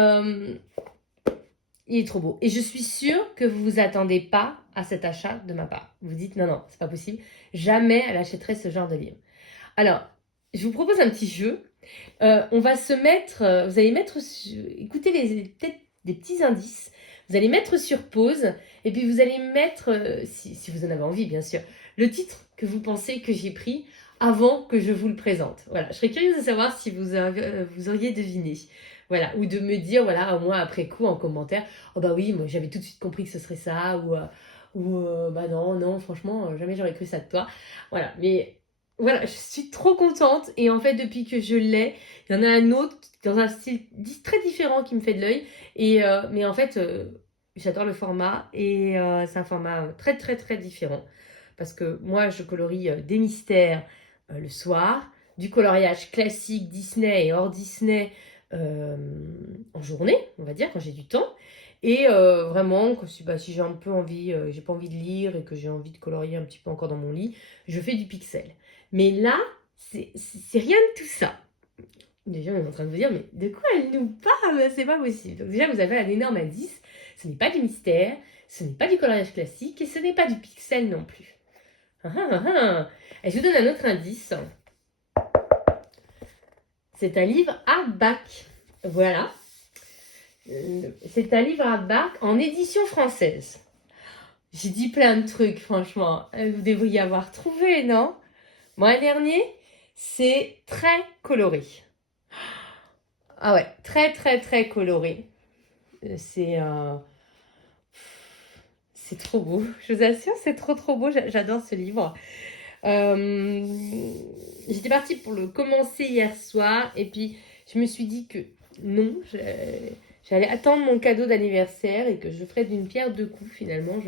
il est trop beau. Et je suis sûre que vous ne vous attendez pas à cet achat de ma part. Vous dites, non, non, c'est pas possible. Jamais elle achèterait ce genre de livre. Alors, je vous propose un petit jeu. On va se mettre, vous allez mettre, écoutez peut-être des petits indices. Vous allez mettre sur pause et puis vous allez mettre, si vous en avez envie bien sûr, le titre que vous pensez que j'ai pris avant que je vous le présente. Voilà, je serais curieuse de savoir si vous auriez deviné. Voilà, ou de me dire, voilà, au moins après coup en commentaire, oh bah oui, moi j'avais tout de suite compris que ce serait ça, ou bah non, non, franchement, jamais j'aurais cru ça de toi. Voilà, mais voilà, je suis trop contente et en fait depuis que je l'ai, il y en a un autre dans un style très différent qui me fait de l'œil. Mais en fait, j'adore le format et c'est un format très très très différent. Parce que moi, je colorie des mystères le soir, du coloriage classique Disney et hors Disney euh, en journée, on va dire, quand j'ai du temps. Et vraiment, si j'ai un peu envie, j'ai pas envie de lire et que j'ai envie de colorier un petit peu encore dans mon lit, je fais du pixel. Mais là, c'est rien de tout ça. Déjà, on est en train de vous dire, mais de quoi elle nous parle? C'est pas possible. Donc déjà, vous avez un énorme indice. Ce n'est pas du mystère, ce n'est pas du coloriage classique et ce n'est pas du pixel non plus. Ah, ah, ah. Et je vous donne un autre indice. C'est un livre hardback. Voilà. C'est un livre hardback en édition française. J'ai dit plein de trucs, franchement. Vous devriez avoir trouvé, non? Moi, le dernier, c'est très coloré. Ah ouais, très très très coloré. C'est c'est trop beau. Je vous assure, c'est trop trop beau. J'adore ce livre. Euh, J'étais partie pour le commencer hier soir et puis je me suis dit que non, j'allais attendre mon cadeau d'anniversaire et que je ferais d'une pierre deux coups finalement.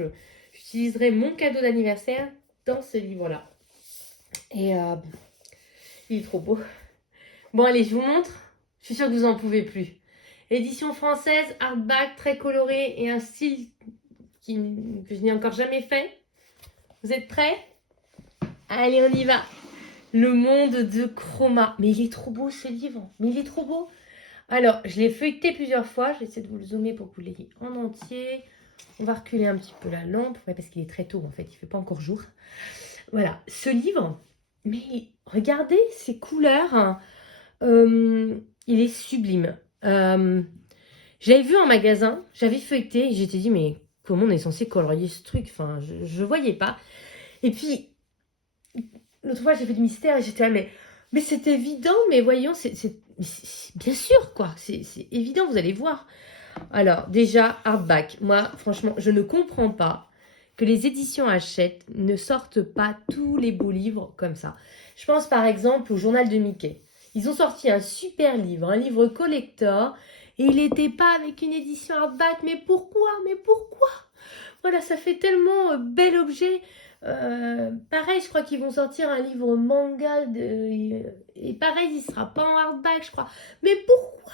J'utiliserai mon cadeau d'anniversaire dans ce livre-là. Et il est trop beau. Bon, allez, je vous montre. Je suis sûre que vous n'en pouvez plus. Édition française, hardback, très coloré et un style que je n'ai encore jamais fait. Vous êtes prêts? Allez, on y va. Le monde de Chroma. Mais il est trop beau ce livre. Mais il est trop beau. Alors, je l'ai feuilleté plusieurs fois. Je vais essayer de vous le zoomer pour que vous l'ayez en entier. On va reculer un petit peu la lampe. Ouais, parce qu'il est très tôt en fait. Il ne fait pas encore jour. Voilà. Ce livre, mais regardez ces couleurs. Hein. Il est sublime. J'avais vu en magasin, j'avais feuilleté et j'étais dit, mais comment on est censé colorier ce truc? Enfin, je voyais pas. Et puis, l'autre fois, j'ai fait du mystère et j'étais là, mais c'est évident, mais voyons, bien sûr, quoi. C'est évident, vous allez voir. Alors, déjà, hardback. Moi, franchement, je ne comprends pas que les éditions Hachette ne sortent pas tous les beaux livres comme ça. Je pense par exemple au Journal de Mickey. Ils ont sorti un super livre, un livre collector, et il n'était pas avec une édition hardback. Mais pourquoi? Mais pourquoi? Voilà, ça fait tellement bel objet. Pareil, je crois qu'ils vont sortir un livre manga et pareil, il sera pas en hardback, je crois. Mais pourquoi?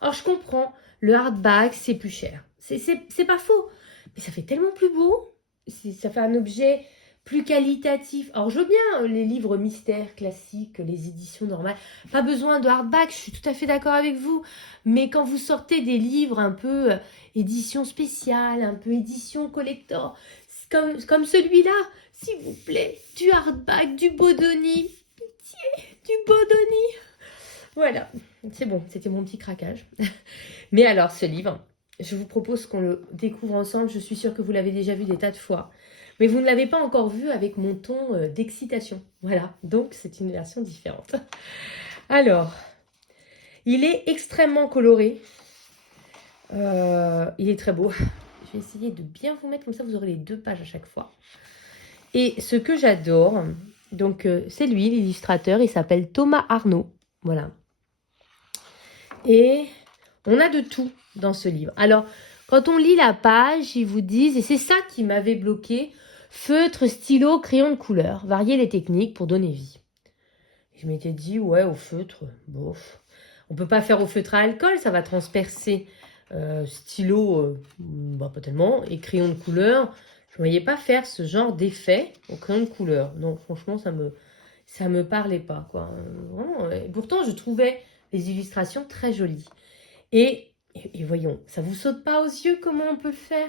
Alors, je comprends, le hardback, c'est plus cher. C'est pas faux. Mais ça fait tellement plus beau. Ça fait un objet plus qualitatif. Alors, je veux bien les livres mystères classiques, les éditions normales. Pas besoin de hardback, je suis tout à fait d'accord avec vous. Mais quand vous sortez des livres un peu édition spéciale, un peu édition collector, comme celui-là, s'il vous plaît, du hardback, du Bodoni, pitié, du Bodoni. Voilà, c'est bon, c'était mon petit craquage. Mais alors, ce livre, je vous propose qu'on le découvre ensemble. Je suis sûre que vous l'avez déjà vu des tas de fois. Mais vous ne l'avez pas encore vu avec mon ton d'excitation. Voilà, donc c'est une version différente. Alors, il est extrêmement coloré. Il est très beau. Je vais essayer de bien vous mettre, comme ça vous aurez les 2 pages à chaque fois. Et ce que j'adore, donc c'est lui, l'illustrateur, il s'appelle Thomas Arnaud. Voilà. Et on a de tout dans ce livre. Alors, quand on lit la page, ils vous disent, et c'est ça qui m'avait bloqué, feutre, stylo, crayon de couleur, varier les techniques pour donner vie. Je m'étais dit, ouais, au feutre, bof. On peut pas faire au feutre à alcool, ça va transpercer. Stylo, bah, pas tellement. Et crayon de couleur, je ne voyais pas faire ce genre d'effet au crayon de couleur. Non, franchement, ça me parlait pas, quoi. Vraiment. Et pourtant, je trouvais les illustrations très jolies. Et voyons, ça vous saute pas aux yeux comment on peut le faire?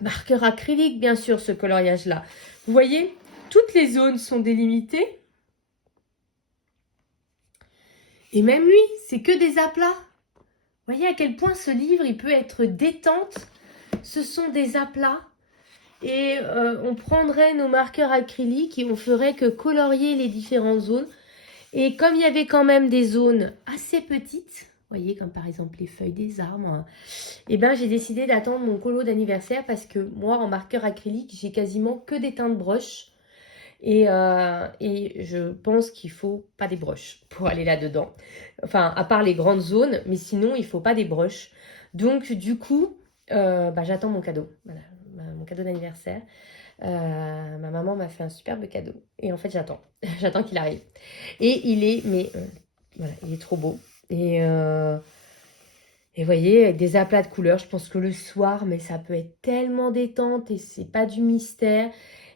Marqueur acrylique, bien sûr, ce coloriage-là. Vous voyez, toutes les zones sont délimitées. Et même lui, c'est que des aplats. Vous voyez à quel point ce livre, il peut être détente. Ce sont des aplats. Et on prendrait nos marqueurs acryliques et on ferait que colorier les différentes zones. Et comme il y avait quand même des zones assez petites, vous voyez, comme par exemple les feuilles des arbres, hein, et ben j'ai décidé d'attendre mon colo d'anniversaire parce que moi, en marqueur acrylique, j'ai quasiment que des teintes broches. Et je pense qu'il ne faut pas des broches pour aller là-dedans. Enfin, à part les grandes zones, mais sinon, il ne faut pas des broches. Donc, du coup, j'attends mon cadeau. Voilà, mon cadeau d'anniversaire. Ma maman m'a fait un superbe cadeau. Et en fait, j'attends. J'attends qu'il arrive. Et il est, voilà, il est trop beau. Et vous voyez, avec des aplats de couleurs, je pense que le soir, mais ça peut être tellement détente et c'est pas du mystère.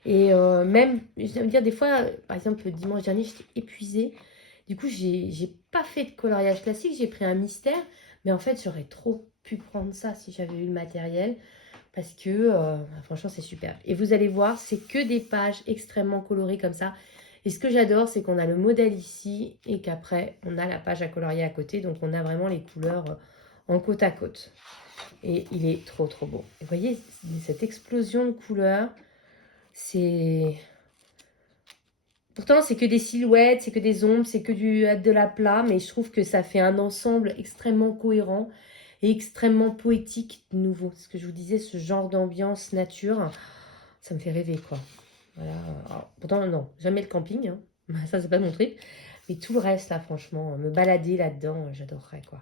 Et même, je vais me dire, des fois, par exemple, le dimanche dernier, j'étais épuisée. Du coup, j'ai pas fait de coloriage classique, j'ai pris un mystère. Mais en fait, j'aurais trop pu prendre ça si j'avais eu le matériel. Parce que, franchement, c'est super. Et vous allez voir, c'est que des pages extrêmement colorées comme ça. Et ce que j'adore, c'est qu'on a le modèle ici et qu'après, on a la page à colorier à côté. Donc, on a vraiment les couleurs en côte à côte. Et il est trop, trop beau. Et vous voyez, cette explosion de couleurs, c'est... Pourtant, c'est que des silhouettes, c'est que des ombres, c'est que de l'aplat, mais je trouve que ça fait un ensemble extrêmement cohérent et extrêmement poétique de nouveau. Ce que je vous disais, ce genre d'ambiance nature, ça me fait rêver, quoi. Voilà. Alors, pourtant, non, jamais le camping, hein. Ça, c'est pas mon trip. Mais tout le reste, là, franchement, me balader là-dedans, j'adorerais, quoi.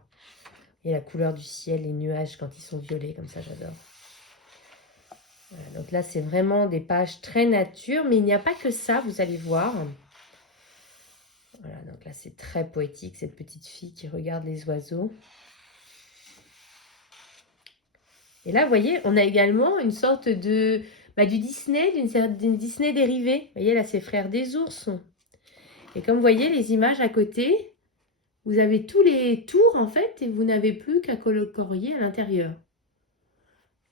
Et la couleur du ciel, les nuages quand ils sont violets, comme ça, j'adore. Voilà, donc là, c'est vraiment des pages très nature, mais il n'y a pas que ça, vous allez voir. Voilà, donc là, c'est très poétique, cette petite fille qui regarde les oiseaux. Et là, vous voyez, on a également une sorte de... du Disney, d'une Disney dérivée. Vous voyez, là, c'est Frères des ours. Et comme vous voyez, les images à côté, vous avez tous les tours, en fait, et vous n'avez plus qu'à colorier à l'intérieur.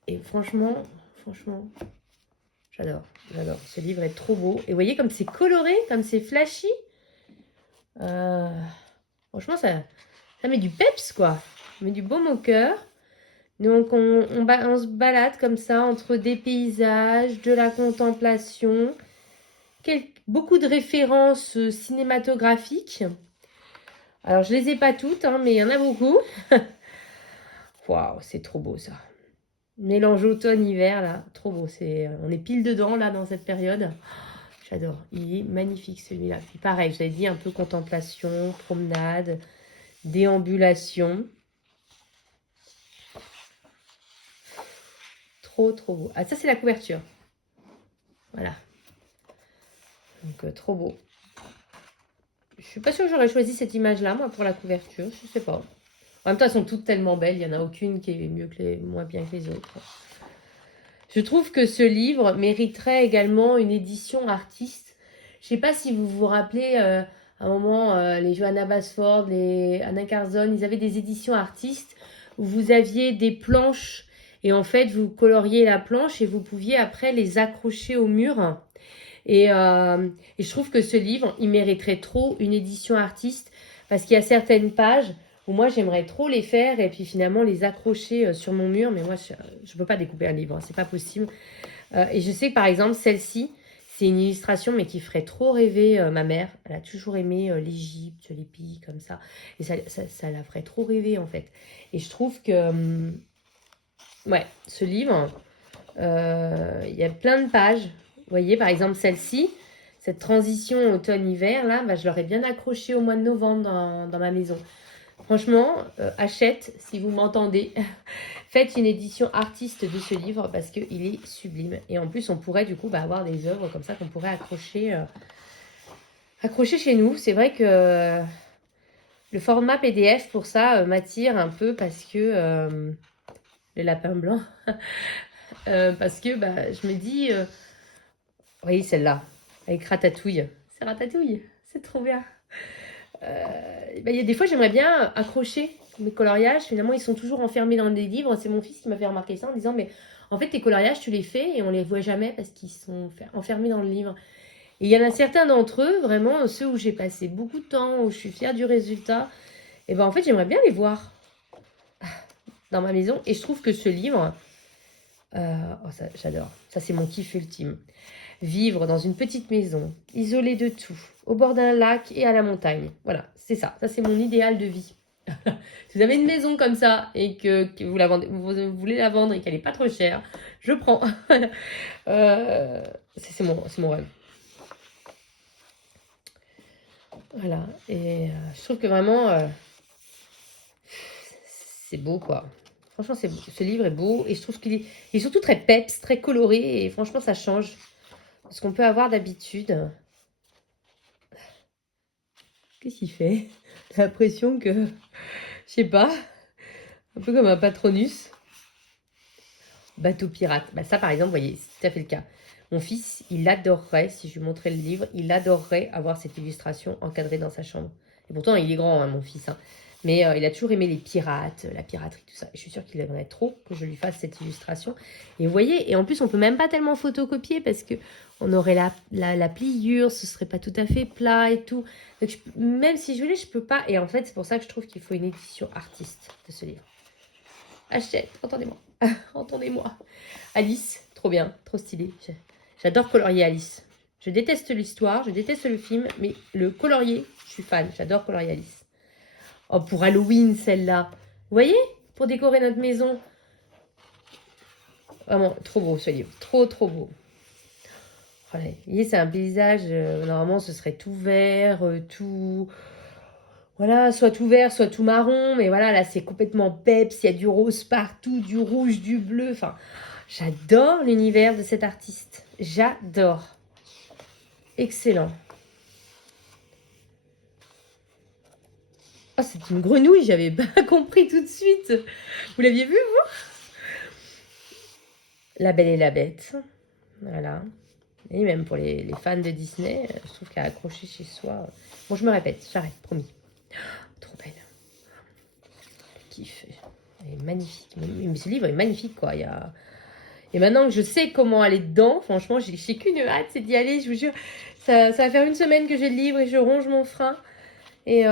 Et franchement, j'adore. Ce livre est trop beau. Et vous voyez comme c'est coloré, comme c'est flashy. Franchement, ça met du peps, quoi. Ça met du baume au cœur. Donc, on se balade comme ça entre des paysages, de la contemplation, Beaucoup de références cinématographiques. Alors, je les ai pas toutes, hein, mais il y en a beaucoup. Waouh, c'est trop beau ça. Mélange automne-hiver, là, trop beau. On est pile dedans, là, dans cette période. J'adore. Il est magnifique, celui-là. Puis pareil, je l'avais dit, un peu contemplation, promenade, déambulation. Trop, trop beau. Ah, ça, c'est la couverture. Voilà. Donc, trop beau. Je suis pas sûre que j'aurais choisi cette image-là, moi, pour la couverture. Je sais pas. En même temps, elles sont toutes tellement belles. Il n'y en a aucune qui est moins bien que les autres. Je trouve que ce livre mériterait également une édition artiste. Je sais pas si vous vous rappelez, à un moment, les Johanna Basford, les Anna Carzon, ils avaient des éditions artistes où vous aviez des planches et en fait, vous coloriez la planche et vous pouviez après les accrocher au mur. Et je trouve que ce livre, il mériterait trop une édition artiste parce qu'il y a certaines pages où moi j'aimerais trop les faire et puis finalement les accrocher sur mon mur. Mais moi, je ne peux pas découper un livre, hein, c'est pas possible. Et je sais que par exemple, celle-ci, c'est une illustration mais qui ferait trop rêver ma mère. Elle a toujours aimé l'Égypte, les pays comme ça. Et ça la ferait trop rêver en fait. Et je trouve que, ouais, ce livre, il y a plein de pages. Vous voyez, par exemple, celle-ci, cette transition automne-hiver, là, bah, je l'aurais bien accrochée au mois de novembre dans ma maison. Franchement, achète, si vous m'entendez, faites une édition artiste de ce livre parce qu'il est sublime. Et en plus, on pourrait du coup avoir des œuvres comme ça qu'on pourrait accrocher chez nous. C'est vrai que le format PDF pour ça m'attire un peu parce que les lapins blancs. Parce que je me dis, oui, celle-là, avec Ratatouille. C'est Ratatouille, c'est trop bien. Il y a des fois, j'aimerais bien accrocher mes coloriages. Finalement, ils sont toujours enfermés dans des livres. C'est mon fils qui m'a fait remarquer ça en disant, mais en fait, tes coloriages, tu les fais et on les voit jamais parce qu'ils sont enfermés dans le livre. Et il y en a certains d'entre eux, vraiment, ceux où j'ai passé beaucoup de temps, où je suis fière du résultat. Et en fait, j'aimerais bien les voir dans ma maison. Et je trouve que ce livre, ça, j'adore. Ça, c'est mon kiff ultime. Vivre dans une petite maison, isolée de tout, au bord d'un lac et à la montagne. Voilà, c'est ça. Ça, c'est mon idéal de vie. Si vous avez une maison comme ça et que vous, vous voulez la vendre et qu'elle n'est pas trop chère, je prends. C'est mon rêve. Voilà. Et je trouve que vraiment, c'est beau, quoi. Franchement, ce livre est beau et je trouve qu'il est surtout très peps, très coloré et franchement, ça change ce qu'on peut avoir d'habitude. Qu'est-ce qu'il fait? J'ai l'impression que, je sais pas, un peu comme un Patronus. Bateau pirate. Ça, par exemple, vous voyez, c'est tout à fait le cas. Mon fils, il adorerait, si je lui montrais le livre, il adorerait avoir cette illustration encadrée dans sa chambre. Et pourtant, il est grand, hein, mon fils. Hein. Mais il a toujours aimé les pirates, la piraterie, tout ça. Et je suis sûre qu'il aimerait trop que je lui fasse cette illustration. Et vous voyez, et en plus, on peut même pas tellement photocopier parce que on aurait la pliure, ce serait pas tout à fait plat et tout. Donc, même si je voulais, je peux pas. Et en fait, c'est pour ça que je trouve qu'il faut une édition artiste de ce livre. Achète, entendez-moi. Entendez-moi. Alice, trop bien, trop stylé. J'adore colorier Alice. Je déteste l'histoire, je déteste le film, mais le colorier, je suis fan. J'adore colorier Alice. Oh, pour Halloween, celle-là. Vous voyez? Pour décorer notre maison. Vraiment, trop beau ce livre. Trop, trop beau. Voilà. Vous voyez, c'est un paysage, normalement, ce serait tout vert, tout... Voilà, soit tout vert, soit tout marron. Mais voilà, là, c'est complètement peps. Il y a du rose partout, du rouge, du bleu. Enfin, j'adore l'univers de cet artiste. J'adore. Excellent. Oh, c'est une grenouille, j'avais pas compris tout de suite. Vous l'aviez vu, vous? La Belle et la Bête. Voilà. Et même pour les fans de Disney, je trouve qu'à accrocher chez soi... Bon, je me répète, j'arrête, promis. Trop belle. Le kiff. Elle est magnifique. Mais ce livre est magnifique, quoi. Et maintenant que je sais comment aller dedans, franchement, j'ai qu'une hâte, c'est d'y aller, je vous jure. Ça va faire une semaine que j'ai le livre et je ronge mon frein. Et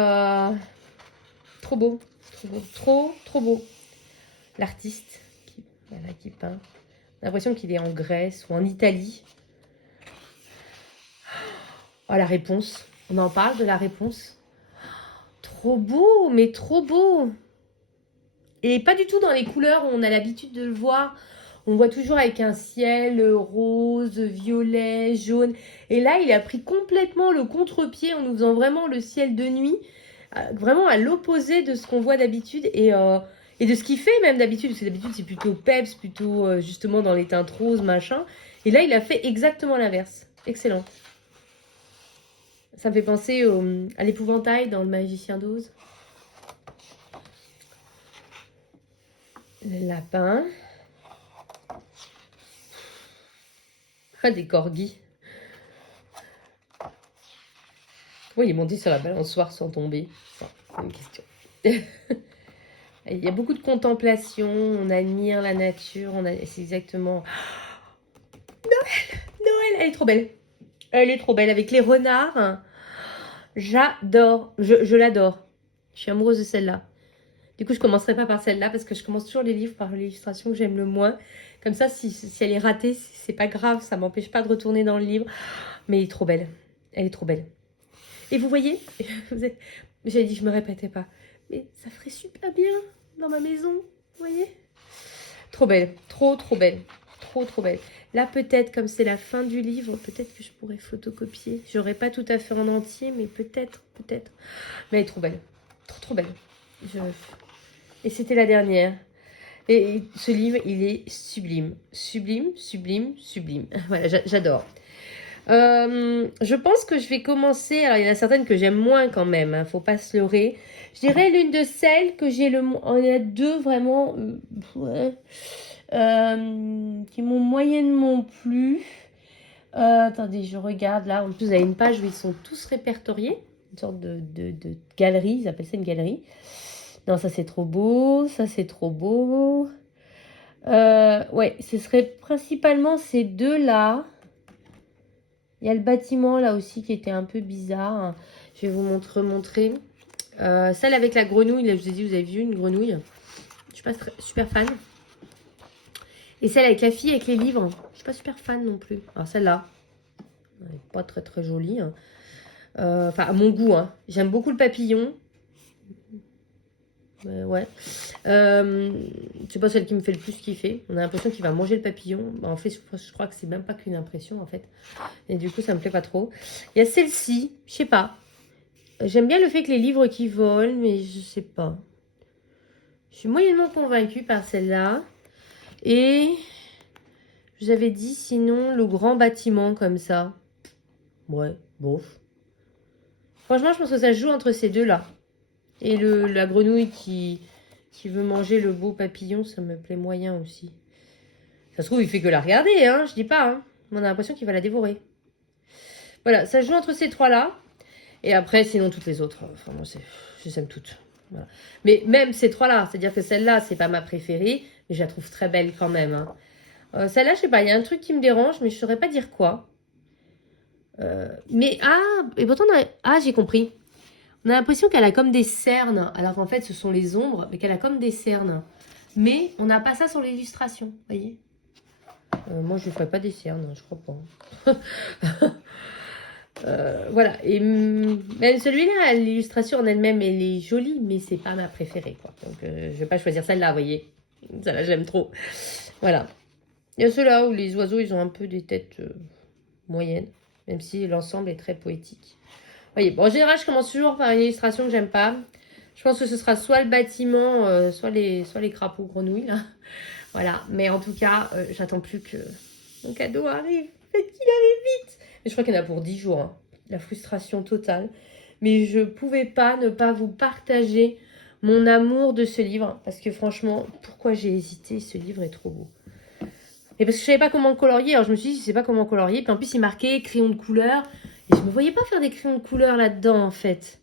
trop beau. Trop beau. Trop, trop beau. L'artiste qui peint. J'ai l'impression qu'il est en Grèce ou en Italie. Oh, la réponse. On en parle de la réponse. Trop beau, mais trop beau. Et pas du tout dans les couleurs où on a l'habitude de le voir. On voit toujours avec un ciel rose, violet, jaune. Et là, il a pris complètement le contre-pied en nous faisant vraiment le ciel de nuit. Vraiment à l'opposé de ce qu'on voit d'habitude. Et de ce qu'il fait même d'habitude. Parce que d'habitude, c'est plutôt peps, plutôt justement dans les teintes roses, machin. Et là, il a fait exactement l'inverse. Excellent. Ça me fait penser à l'épouvantail dans Le Magicien d'Oz. Le lapin. Ah, des corgis. Comment il est monté sur la balançoire sans tomber? C'est une question. Il y a beaucoup de contemplation, on admire la nature, c'est exactement... Noël, elle est trop belle. Elle est trop belle avec les renards. J'adore, je l'adore. Je suis amoureuse de celle-là. Du coup, je commencerai pas par celle-là parce que je commence toujours les livres par l'illustration que j'aime le moins. Comme ça, si elle est ratée, c'est pas grave, ça m'empêche pas de retourner dans le livre. Mais elle est trop belle. Elle est trop belle. Et vous voyez, j'avais dit, je me répétais pas. Mais ça ferait super bien dans ma maison, vous voyez? Trop belle, trop belle, trop belle. Là, peut-être, comme c'est la fin du livre, peut-être que je pourrais photocopier. J'aurais pas tout à fait en entier, mais peut-être. Mais elle est trop belle, trop belle. Et c'était la dernière. Et ce livre, il est sublime. Sublime. Voilà, j'adore. Je pense que je vais commencer. Alors, il y en a certaines que j'aime moins quand même. Faut pas se leurrer. Je dirais l'une de celles que j'ai le moins. Il y en a deux vraiment qui m'ont moyennement plu. Attendez, je regarde là. En plus, il y a une page où ils sont tous répertoriés. Une sorte de galerie. Ils appellent ça une galerie. Non, ça c'est trop beau. Ça c'est trop beau. Ouais, ce serait principalement ces deux-là. Il y a le bâtiment là aussi qui était un peu bizarre. Je vais vous montrer. Celle avec la grenouille, là, je vous ai dit, vous avez vu une grenouille. Je suis pas super fan. Et celle avec la fille avec les livres, je suis pas super fan non plus. Alors celle-là, elle est pas très jolie. Enfin, à mon goût, hein. J'aime beaucoup le papillon. Ouais. C'est pas celle qui me fait le plus kiffer. On a l'impression qu'il va manger le papillon. En fait, je crois que c'est même pas qu'une impression en fait. Et du coup, ça me plaît pas trop. Il y a celle-ci, je sais pas. J'aime bien le fait que les livres qui volent, mais je sais pas. Je suis moyennement convaincue par celle-là. Et je vous avais dit sinon le grand bâtiment comme ça. Ouais, bof. Franchement, je pense que ça se joue entre ces deux-là. Et la grenouille qui veut manger le beau papillon, ça me plaît moyen aussi. Ça se trouve, il fait que la regarder, hein, je dis pas. Hein. On a l'impression qu'il va la dévorer. Voilà, ça se joue entre ces trois-là. Et après, sinon, toutes les autres, enfin, moi, je les aime toutes. Voilà. Mais même ces trois-là, c'est-à-dire que celle-là, c'est pas ma préférée, mais je la trouve très belle quand même. Hein. Celle-là, je sais pas, il y a un truc qui me dérange, mais je saurais pas dire quoi. Et pourtant, j'ai compris. On a l'impression qu'elle a comme des cernes, alors qu'en fait, ce sont les ombres, mais qu'elle a comme des cernes. Mais on n'a pas ça sur l'illustration, vous voyez. Moi, je ne ferais pas des cernes, je crois pas. Voilà, et même celui-là, l'illustration en elle-même, elle est jolie, mais c'est pas ma préférée, quoi. Donc, je vais pas choisir celle-là, vous voyez. Celle-là, j'aime trop. Voilà. Il y a ceux-là où les oiseaux, ils ont un peu des têtes moyennes, même si l'ensemble est très poétique. Voyez, bon, en général, je commence toujours par une illustration que j'aime pas. Je pense que ce sera soit le bâtiment, soit les crapauds grenouilles, là. Voilà, mais en tout cas, j'attends plus que mon cadeau arrive. Faites qu'il arrive vite. Mais je crois qu'il y en a pour 10 jours. Hein. La frustration totale. Mais je pouvais pas ne pas vous partager mon amour de ce livre. Parce que franchement, pourquoi j'ai hésité? Ce livre est trop beau. Et parce que je savais pas comment colorier. Alors je me suis dit, je sais pas comment colorier. Puis en plus, il marquait crayon de couleur. Et je me voyais pas faire des crayons de couleur là-dedans, en fait.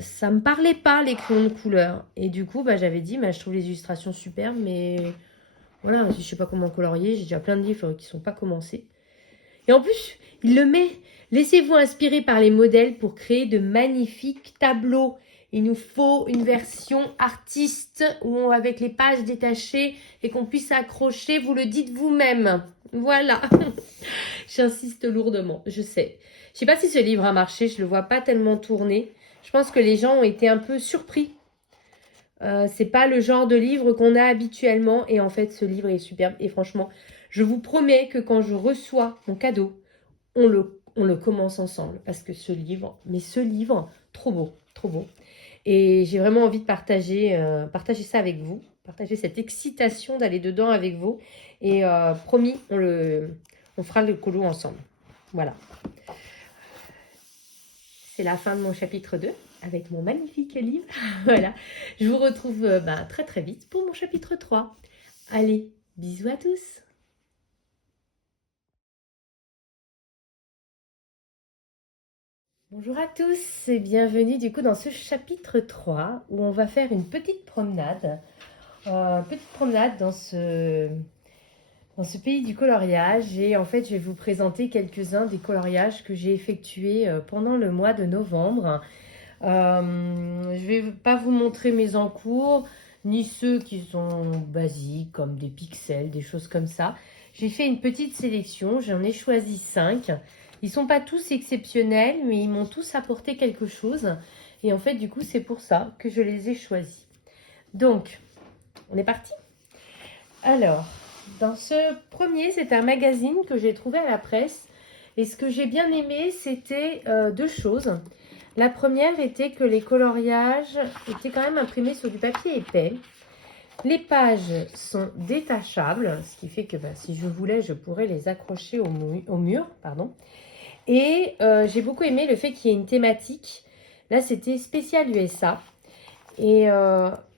Ça me parlait pas, les crayons de couleur. Et du coup, j'avais dit, je trouve les illustrations superbes, mais voilà, je sais pas comment colorier. J'ai déjà plein de livres qui sont pas commencés. Et en plus, il le met. Laissez-vous inspirer par les modèles pour créer de magnifiques tableaux. Il nous faut une version artiste où avec les pages détachées et qu'on puisse accrocher. Vous le dites vous-même. Voilà. J'insiste lourdement, je sais. Je sais pas si ce livre a marché, je le vois pas tellement tourner. Je pense que les gens ont été un peu surpris. C'est pas le genre de livre qu'on a habituellement et en fait ce livre est superbe et franchement je vous promets que quand je reçois mon cadeau on le commence ensemble parce que ce livre, trop beau, trop beau. Et j'ai vraiment envie de partager ça avec vous, partager cette excitation d'aller dedans avec vous. Et promis, on fera le colo ensemble. Voilà. C'est la fin de mon chapitre 2 avec mon magnifique livre. Voilà. Je vous retrouve très très vite pour mon chapitre 3. Allez, bisous à tous. Bonjour à tous et bienvenue du coup dans ce chapitre 3 où on va faire une petite promenade. Dans ce pays du coloriage et en fait je vais vous présenter quelques-uns des coloriages que j'ai effectués pendant le mois de novembre. Je vais pas vous montrer mes encours ni ceux qui sont basiques comme des pixels, des choses comme ça. J'ai fait une petite sélection, j'en ai choisi 5. Ils sont pas tous exceptionnels mais ils m'ont tous apporté quelque chose et en fait du coup c'est pour ça que je les ai choisis. Donc on est parti. Alors, dans ce premier, c'est un magazine que j'ai trouvé à la presse. Et ce que j'ai bien aimé, c'était deux choses. La première était que les coloriages étaient quand même imprimés sur du papier épais. Les pages sont détachables, ce qui fait que si je voulais, je pourrais les accrocher au mur. Pardon. Et j'ai beaucoup aimé le fait qu'il y ait une thématique. Là, c'était spécial USA. Et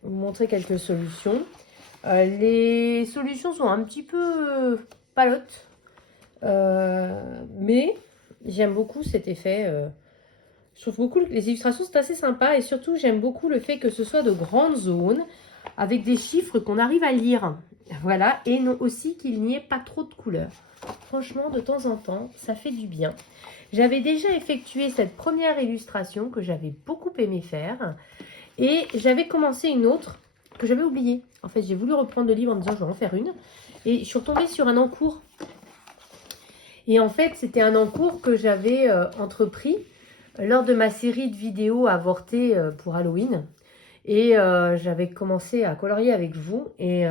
vous montrer quelques solutions. Les solutions sont un petit peu palotes, mais j'aime beaucoup cet effet. Je trouve beaucoup les illustrations, c'est assez sympa et surtout j'aime beaucoup le fait que ce soit de grandes zones avec des chiffres qu'on arrive à lire. Voilà, et non aussi qu'il n'y ait pas trop de couleurs. Franchement, de temps en temps, ça fait du bien. J'avais déjà effectué cette première illustration que j'avais beaucoup aimé faire et j'avais commencé une autre que j'avais oubliée. En fait, j'ai voulu reprendre le livre en me disant je vais en faire une. Et je suis retombée sur un encours. Et en fait, c'était un encours que j'avais entrepris lors de ma série de vidéos avortées pour Halloween. Et j'avais commencé à colorier avec vous. Et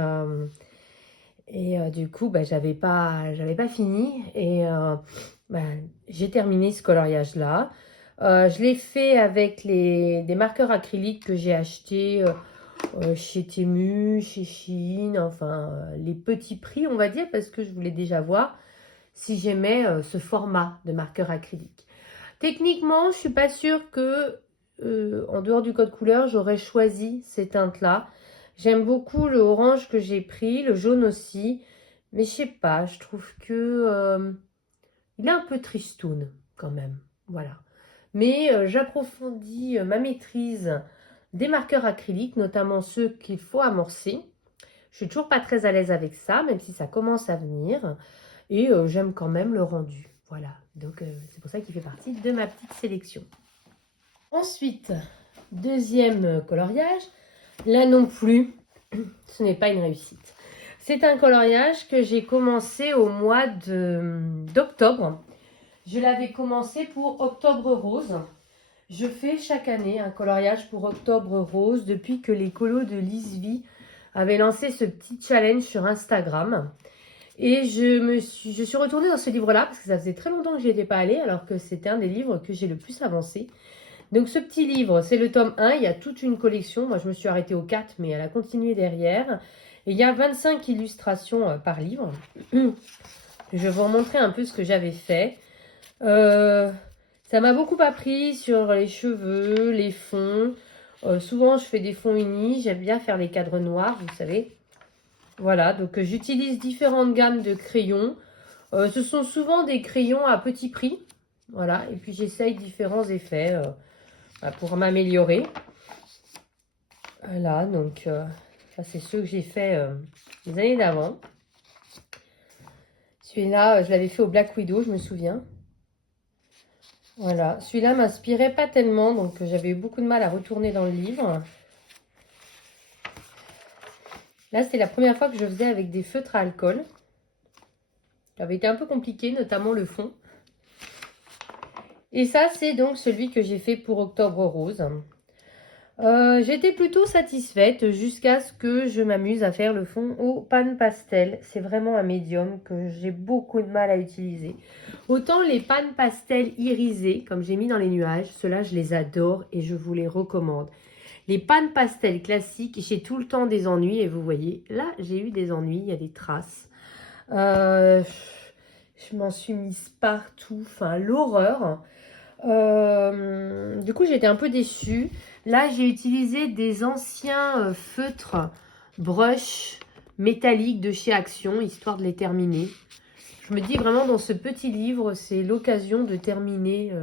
du coup, j'avais pas fini. Et j'ai terminé ce coloriage-là. Je l'ai fait avec des marqueurs acryliques que j'ai achetés chez Temu, chez Shein, enfin les petits prix on va dire parce que je voulais déjà voir si j'aimais ce format de marqueur acrylique. Techniquement, je suis pas sûre que en dehors du code couleur, j'aurais choisi ces teintes-là. J'aime beaucoup le orange que j'ai pris, le jaune aussi, mais je sais pas, je trouve que il est un peu tristoun quand même, voilà. Mais j'approfondis ma maîtrise des marqueurs acryliques, notamment ceux qu'il faut amorcer. Je suis toujours pas très à l'aise avec ça, même si ça commence à venir. Et j'aime quand même le rendu. Voilà, donc c'est pour ça qu'il fait partie de ma petite sélection. Ensuite, deuxième coloriage. Là non plus, ce n'est pas une réussite. C'est un coloriage que j'ai commencé au mois d'octobre. Je l'avais commencé pour Octobre Rose. Je fais chaque année un coloriage pour Octobre Rose depuis que les colos de Lisvie avaient lancé ce petit challenge sur Instagram. Et je suis retournée dans ce livre-là parce que ça faisait très longtemps que j'y étais pas allée alors que c'était un des livres que j'ai le plus avancé. Donc ce petit livre, c'est le tome 1, il y a toute une collection. Moi je me suis arrêtée au 4 mais elle a continué derrière. Et il y a 25 illustrations par livre. Je vais vous montrer un peu ce que j'avais fait. Ça m'a beaucoup appris sur les cheveux, les fonds. Souvent, je fais des fonds unis. J'aime bien faire les cadres noirs, vous savez. Voilà, donc j'utilise différentes gammes de crayons. Ce sont souvent des crayons à petit prix. Voilà, et puis j'essaye différents effets pour m'améliorer. Voilà, donc ça c'est ceux que j'ai fait les années d'avant. Celui-là, je l'avais fait au Black Widow, je me souviens. Voilà, celui-là m'inspirait pas tellement, donc j'avais eu beaucoup de mal à retourner dans le livre. Là, c'était la première fois que je faisais avec des feutres à alcool. Ça avait été un peu compliqué, notamment le fond. Et ça, c'est donc celui que j'ai fait pour Octobre Rose. J'étais plutôt satisfaite jusqu'à ce que je m'amuse à faire le fond au pan pastel. C'est vraiment un médium que j'ai beaucoup de mal à utiliser. Autant les pan pastel irisés, comme j'ai mis dans les nuages, ceux-là je les adore et je vous les recommande. Les pan pastel classiques, j'ai tout le temps des ennuis et vous voyez, là j'ai eu des ennuis, il y a des traces. Je m'en suis mise partout, enfin l'horreur. Du coup, j'étais un peu déçue. Là, j'ai utilisé des anciens feutres brush métalliques de chez Action, histoire de les terminer. Je me dis vraiment, dans ce petit livre, c'est l'occasion de terminer,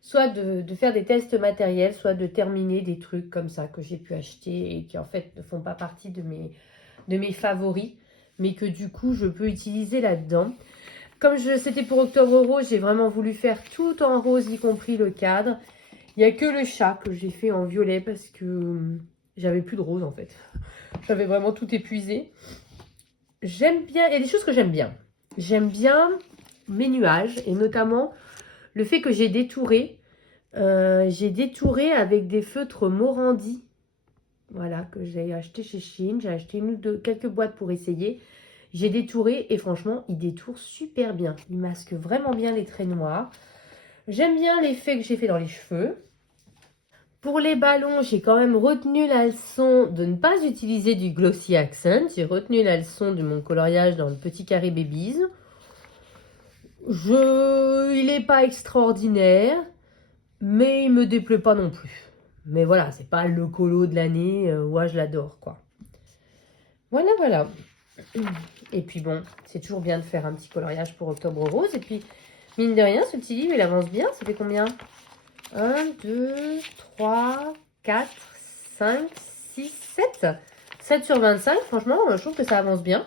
soit de faire des tests matériels, soit de terminer des trucs comme ça que j'ai pu acheter et qui en fait ne font pas partie de mes favoris, mais que du coup, je peux utiliser là-dedans. Comme c'était pour Octobre Rose, j'ai vraiment voulu faire tout en rose, y compris le cadre. Il n'y a que le chat que j'ai fait en violet parce que j'avais plus de rose en fait. J'avais vraiment tout épuisé. J'aime bien, il y a des choses que j'aime bien. J'aime bien mes nuages et notamment le fait que j'ai détouré. J'ai détouré avec des feutres Morandi. Voilà, que j'ai acheté chez Shein. J'ai acheté quelques boîtes pour essayer. J'ai détouré et franchement, il détourne super bien. Il masque vraiment bien les traits noirs. J'aime bien l'effet que j'ai fait dans les cheveux. Pour les ballons, j'ai quand même retenu la leçon de ne pas utiliser du Glossy Accent. J'ai retenu la leçon de mon coloriage dans le Petit Carré Babies. Il n'est pas extraordinaire, mais il me déplaît pas non plus. Mais voilà, c'est pas le colo de l'année. Ouais, je l'adore, quoi. Voilà, voilà. Et puis bon, c'est toujours bien de faire un petit coloriage pour Octobre Rose. Et puis, mine de rien, ce petit livre, il avance bien. Ça fait combien? 1, 2, 3, 4, 5, 6, 7. 7 sur 25. Franchement, je trouve que ça avance bien.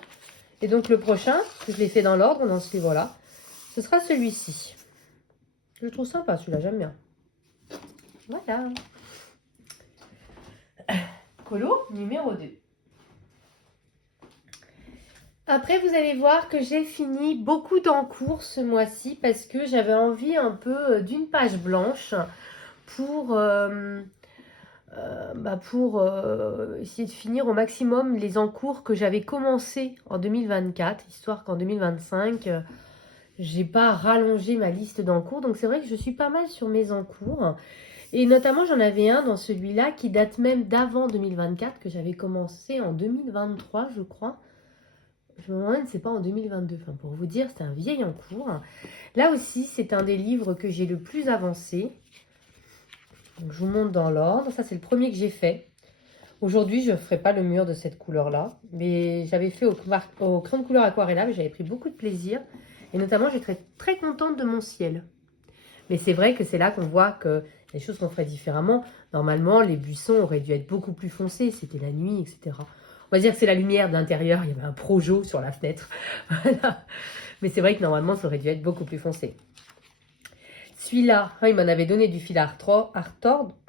Et donc, le prochain, que je l'ai fait dans l'ordre, dans ce livre-là, ce sera celui-ci. Je le trouve sympa, celui-là, j'aime bien. Voilà. Colo numéro 2. Après, vous allez voir que j'ai fini beaucoup d'encours ce mois-ci parce que j'avais envie un peu d'une page blanche pour, essayer de finir au maximum les encours que j'avais commencé en 2024, histoire qu'en 2025, j'ai pas rallongé ma liste d'encours. Donc c'est vrai que je suis pas mal sur mes encours. Et notamment, j'en avais un dans celui-là qui date même d'avant 2024, que j'avais commencé en 2023, je crois. Je me demande si c'est pas en 2022. Enfin, pour vous dire, c'est un vieil encours. Là aussi, c'est un des livres que j'ai le plus avancé. Donc, je vous montre dans l'ordre. Ça, c'est le premier que j'ai fait. Aujourd'hui, je ne ferai pas le mur de cette couleur-là. Mais j'avais fait au crayon de couleur aquarellable. J'avais pris beaucoup de plaisir. Et notamment, j'étais très contente de mon ciel. Mais c'est vrai que c'est là qu'on voit que les choses qu'on ferait différemment. Normalement, les buissons auraient dû être beaucoup plus foncés. C'était la nuit, etc. On va dire que c'est la lumière de l'intérieur. Il y avait un projo sur la fenêtre. Voilà. Mais c'est vrai que normalement, ça aurait dû être beaucoup plus foncé. Celui-là, il m'en avait donné du fil à retordre.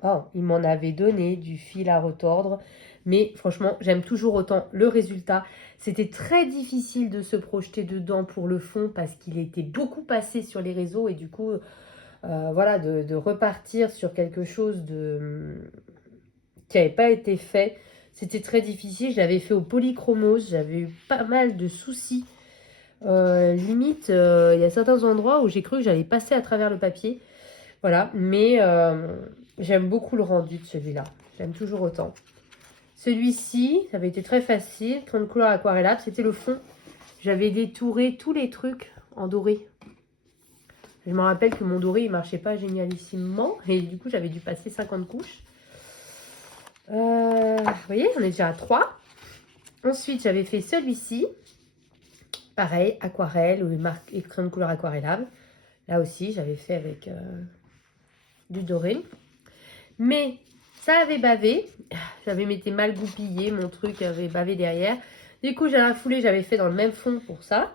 Oh, il m'en avait donné du fil à retordre. Mais franchement, j'aime toujours autant le résultat. C'était très difficile de se projeter dedans pour le fond parce qu'il était beaucoup passé sur les réseaux. Et du coup, voilà, de repartir sur quelque chose qui n'avait pas été fait. C'était très difficile. Je l'avais fait au polychromose. J'avais eu pas mal de soucis. Limite, il y a certains endroits où j'ai cru que j'allais passer à travers le papier. Voilà, mais j'aime beaucoup le rendu de celui-là. J'aime toujours autant. Celui-ci, ça avait été très facile. Crayon de couleur aquarellable, c'était le fond. J'avais détouré tous les trucs en doré. Je me rappelle que mon doré, il marchait pas génialissimement. Et du coup, j'avais dû passer 50 couches. Vous voyez, on est déjà à 3. Ensuite, j'avais fait celui-ci. Pareil, aquarelle ou crayon de couleur aquarellable. Là aussi, j'avais fait avec du doré. Mais ça avait bavé. J'avais été mal goupillé. Mon truc avait bavé derrière. Du coup, j'ai la foulée, j'avais fait dans le même fond pour ça.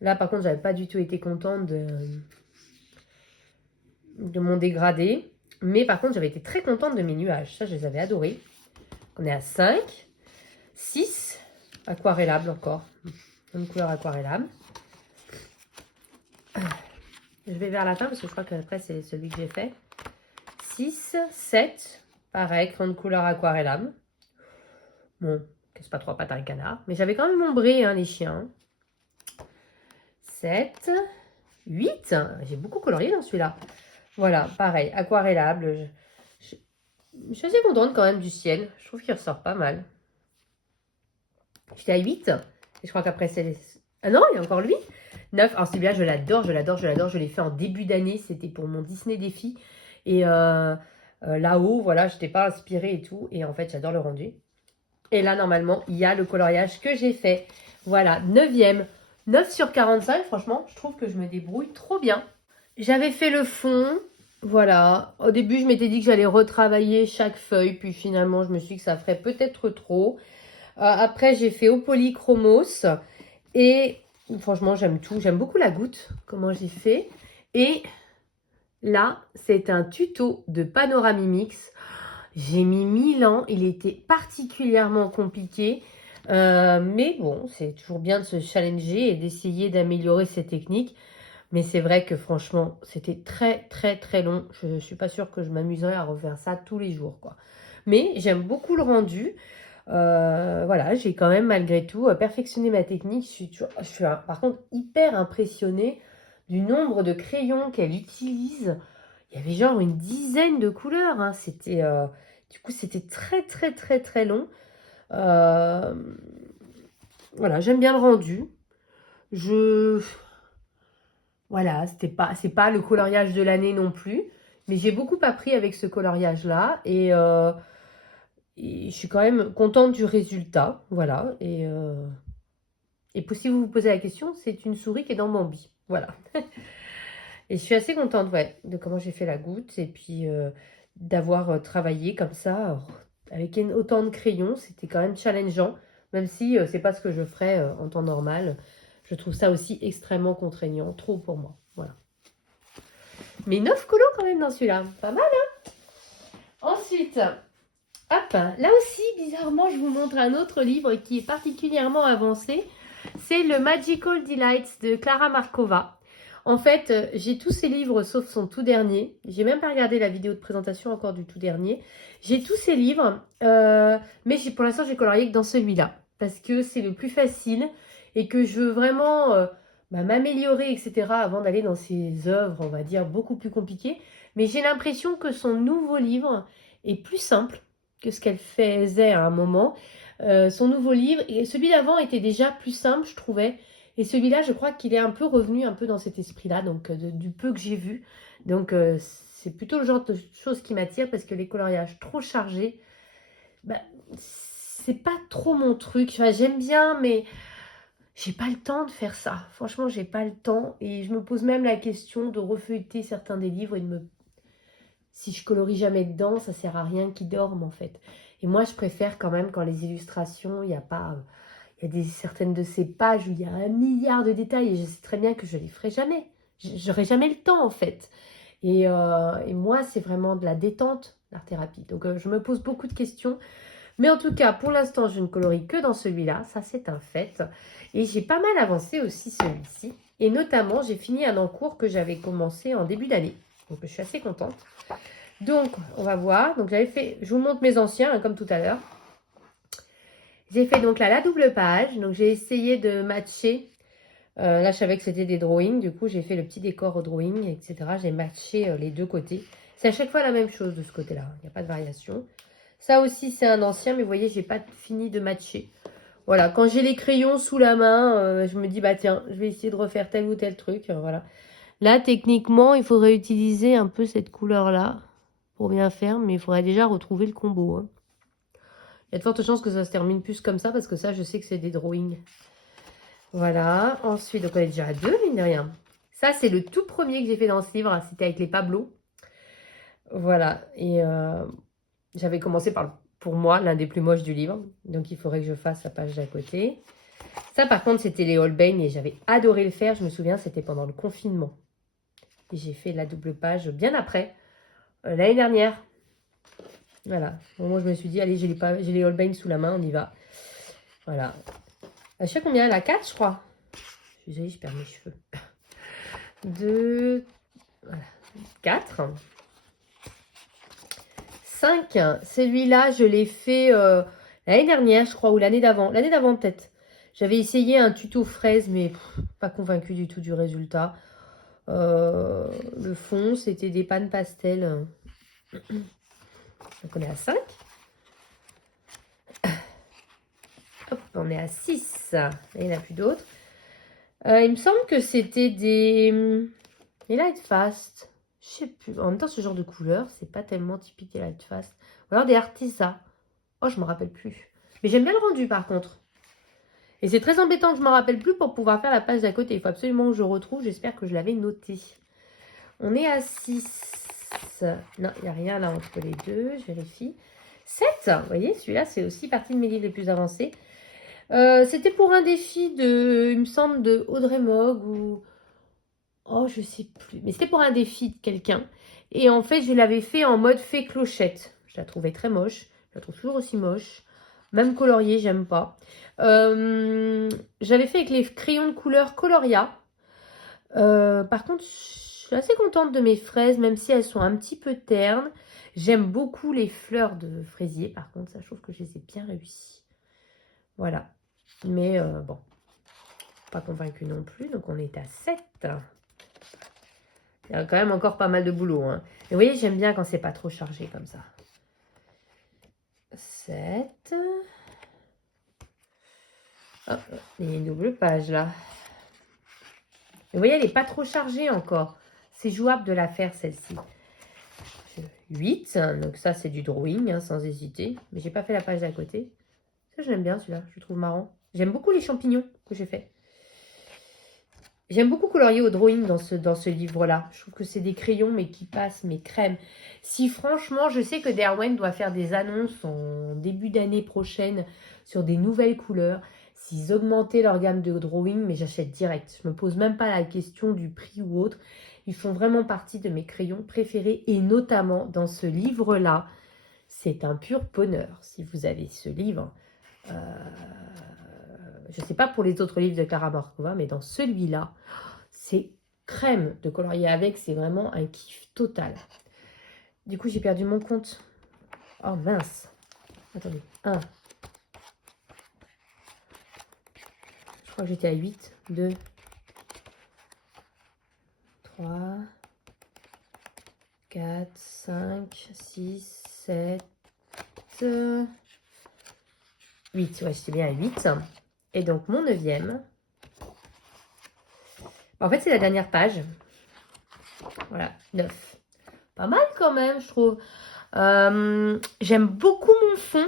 Là, par contre, j'avais pas du tout été contente de mon dégradé. Mais par contre, j'avais été très contente de mes nuages. Ça, je les avais adorés. On est à 5, 6, aquarellable encore. Une couleur aquarellable. Je vais vers la fin parce que je crois qu'après, c'est celui que j'ai fait. 6, 7, pareil, grande couleur aquarellable. Bon, casse pas trois pattes à un canard. Mais j'avais quand même ombré les chiens. 7, 8. J'ai beaucoup colorié dans celui-là. Voilà, pareil, aquarellable. Je suis assez contente quand même du ciel. Je trouve qu'il ressort pas mal. J'étais à 8. Et je crois qu'après, c'est... Ah non, il y a encore lui. 9. Alors celui-là, je l'adore, je l'adore, je l'adore. Je l'ai fait en début d'année. C'était pour mon Disney Défi. Et là-haut, voilà, je n'étais pas inspirée et tout. Et en fait, j'adore le rendu. Et là, normalement, il y a le coloriage que j'ai fait. Voilà, 9e. 9 sur 45. Franchement, je trouve que je me débrouille trop bien. J'avais fait le fond. Voilà. Au début, je m'étais dit que j'allais retravailler chaque feuille. Puis finalement, je me suis dit que ça ferait peut-être trop. Après, j'ai fait au polychromos. Et franchement, j'aime tout. J'aime beaucoup la goutte, comment j'ai fait. Et là, c'est un tuto de Panoramimix. J'ai mis 1000 ans. Il était particulièrement compliqué. Mais bon, c'est toujours bien de se challenger et d'essayer d'améliorer ses techniques. Mais c'est vrai que franchement, c'était très, très, très long. Je ne suis pas sûre que je m'amuserais à refaire ça tous les jours, quoi. Mais j'aime beaucoup le rendu. Voilà, j'ai quand même malgré tout perfectionné ma technique. Je suis par contre hyper impressionnée du nombre de crayons qu'elle utilise. Il y avait genre une dizaine de couleurs. C'était, du coup, c'était très, très, très, très long. Voilà, j'aime bien le rendu. Voilà, c'est pas le coloriage de l'année non plus. Mais j'ai beaucoup appris avec ce coloriage-là. Et je suis quand même contente du résultat. Voilà. Et si vous vous posez la question, c'est une souris qui est dans Bambi. Voilà. Et je suis assez contente, ouais, de comment j'ai fait la goutte. Et puis d'avoir travaillé comme ça, avec autant de crayons. C'était quand même challengeant. Même si c'est pas ce que je ferais en temps normal. Je trouve ça aussi extrêmement contraignant. Trop pour moi. Voilà. Mais 9 colos quand même dans celui-là. Pas mal, hein? Ensuite, hop, là aussi, bizarrement, je vous montre un autre livre qui est particulièrement avancé. C'est le Magical Delights de Clara Markova. En fait, j'ai tous ces livres sauf son tout dernier. J'ai même pas regardé la vidéo de présentation encore du tout dernier. J'ai tous ces livres, mais pour l'instant, j'ai colorié que dans celui-là. Parce que c'est le plus facile et que je veux vraiment m'améliorer, etc. avant d'aller dans ces œuvres, on va dire, beaucoup plus compliquées. Mais j'ai l'impression que son nouveau livre est plus simple que ce qu'elle faisait à un moment. Son nouveau livre, et celui d'avant était déjà plus simple, je trouvais. Et celui-là, je crois qu'il est un peu revenu un peu dans cet esprit-là, donc du peu que j'ai vu. Donc c'est plutôt le genre de choses qui m'attire parce que les coloriages trop chargés, c'est pas trop mon truc. Enfin, j'aime bien, mais j'ai pas le temps de faire ça. Franchement, j'ai pas le temps. Et je me pose même la question de refeuilleter certains des livres et de me... Si je colorie jamais dedans, ça sert à rien qu'ils dorment en fait. Et moi, je préfère quand même quand les illustrations, il y a pas... Il y a certaines de ces pages où il y a 1 milliard de détails et je sais très bien que je les ferai jamais. J'aurai jamais le temps en fait. Et moi, c'est vraiment de la détente, l'art-thérapie. Donc, je me pose beaucoup de questions. Mais en tout cas, pour l'instant, je ne colorie que dans celui-là. Ça, c'est un fait. Et j'ai pas mal avancé aussi celui-ci. Et notamment, j'ai fini un encours que j'avais commencé en début d'année. Donc, je suis assez contente. Donc, on va voir. Donc, j'avais fait... Je vous montre mes anciens, comme tout à l'heure. J'ai fait donc là la double page. Donc, j'ai essayé de matcher. Là, je savais que c'était des drawings. Du coup, j'ai fait le petit décor au drawing, etc. J'ai matché les deux côtés. C'est à chaque fois la même chose de ce côté-là. Il n'y a pas de variation. Ça aussi, c'est un ancien, mais vous voyez, j'ai pas fini de matcher. Voilà, quand j'ai les crayons sous la main, je me dis, bah tiens, je vais essayer de refaire tel ou tel truc. Voilà. Là, techniquement, il faudrait utiliser un peu cette couleur-là pour bien faire, mais il faudrait déjà retrouver le combo. Hein. Il y a de fortes chances que ça se termine plus comme ça, parce que ça, je sais que c'est des drawings. Voilà. Ensuite, donc on est déjà à 2, mine de rien. Ça, c'est le tout premier que j'ai fait dans ce livre. C'était avec les Pablo. Voilà. Et j'avais commencé par, pour moi, l'un des plus moches du livre. Donc, il faudrait que je fasse la page d'à côté. Ça, par contre, c'était les Holbein et j'avais adoré le faire. Je me souviens, c'était pendant le confinement. Et j'ai fait la double page bien après, l'année dernière. Voilà. Bon, moi, je me suis dit, allez, j'ai les Holbein sous la main, on y va. Voilà. Je sais combien? La 4, je crois. Je suis désolée, je perds mes cheveux. 2, voilà. 4. 5. Celui-là, je l'ai fait l'année dernière, je crois, ou l'année d'avant. L'année d'avant, peut-être. J'avais essayé un tuto fraise, mais pas convaincue du tout du résultat. Le fond, c'était des pannes pastel. Donc, on est à 5. Hop, on est à 6. Il n'y en a plus d'autres. Il me semble que c'était des Light Fast. Je sais plus. En même temps, ce genre de couleur, c'est pas tellement typique des Light Fast. Ou alors des Artisa. Oh, je me rappelle plus. Mais j'aime bien le rendu, par contre. Et c'est très embêtant que je ne me rappelle plus pour pouvoir faire la page d'à côté. Il faut absolument que je retrouve. J'espère que je l'avais noté. On est à 6. Non, il n'y a rien là entre les deux. Je vérifie. 7. Vous voyez, celui-là, c'est aussi partie de mes livres les plus avancés. C'était pour un défi de, il me semble, de Audrey Mogg ou... Oh, je sais plus. Mais c'était pour un défi de quelqu'un. Et en fait, je l'avais fait en mode fée clochette. Je la trouvais très moche. Je la trouve toujours aussi moche. Même colorier, j'aime pas. J'avais fait avec les crayons de couleur Coloria. Par contre, je suis assez contente de mes fraises, même si elles sont un petit peu ternes. J'aime beaucoup les fleurs de fraisier. Par contre, ça, je trouve que je les ai bien réussies. Voilà. Mais bon, pas convaincue non plus. Donc, on est à 7. Il y a quand même encore pas mal de boulot. Hein. Et vous voyez, j'aime bien quand c'est pas trop chargé comme ça. 7. Oh, il y a une double page là. Et vous voyez, elle n'est pas trop chargée encore. C'est jouable de la faire celle-ci. 8. Donc ça, c'est du drawing, hein, sans hésiter. Mais j'ai pas fait la page d'à côté. Ça, j'aime bien celui-là. Je le trouve marrant. J'aime beaucoup les champignons que j'ai fait. J'aime beaucoup colorier au drawing dans ce livre-là. Je trouve que c'est des crayons, mais qui passent, mais crème. Si franchement, je sais que Derwent doit faire des annonces en début d'année prochaine sur des nouvelles couleurs. S'ils augmentaient leur gamme de drawing, mais j'achète direct. Je me pose même pas la question du prix ou autre. Ils font vraiment partie de mes crayons préférés. Et notamment dans ce livre-là, c'est un pur bonheur. Si vous avez ce livre... je ne sais pas pour les autres livres de Clara Markova, mais dans celui-là, c'est crème de colorier avec. C'est vraiment un kiff total. Du coup, j'ai perdu mon compte. Oh mince. Attendez. 1. Je crois que j'étais à 8. 2. 3. 4. 5. 6. 7. 8. Ouais, j'étais bien à 8. Et donc, mon 9e. En fait, c'est la dernière page. Voilà, 9. Pas mal quand même, je trouve. J'aime beaucoup mon fond.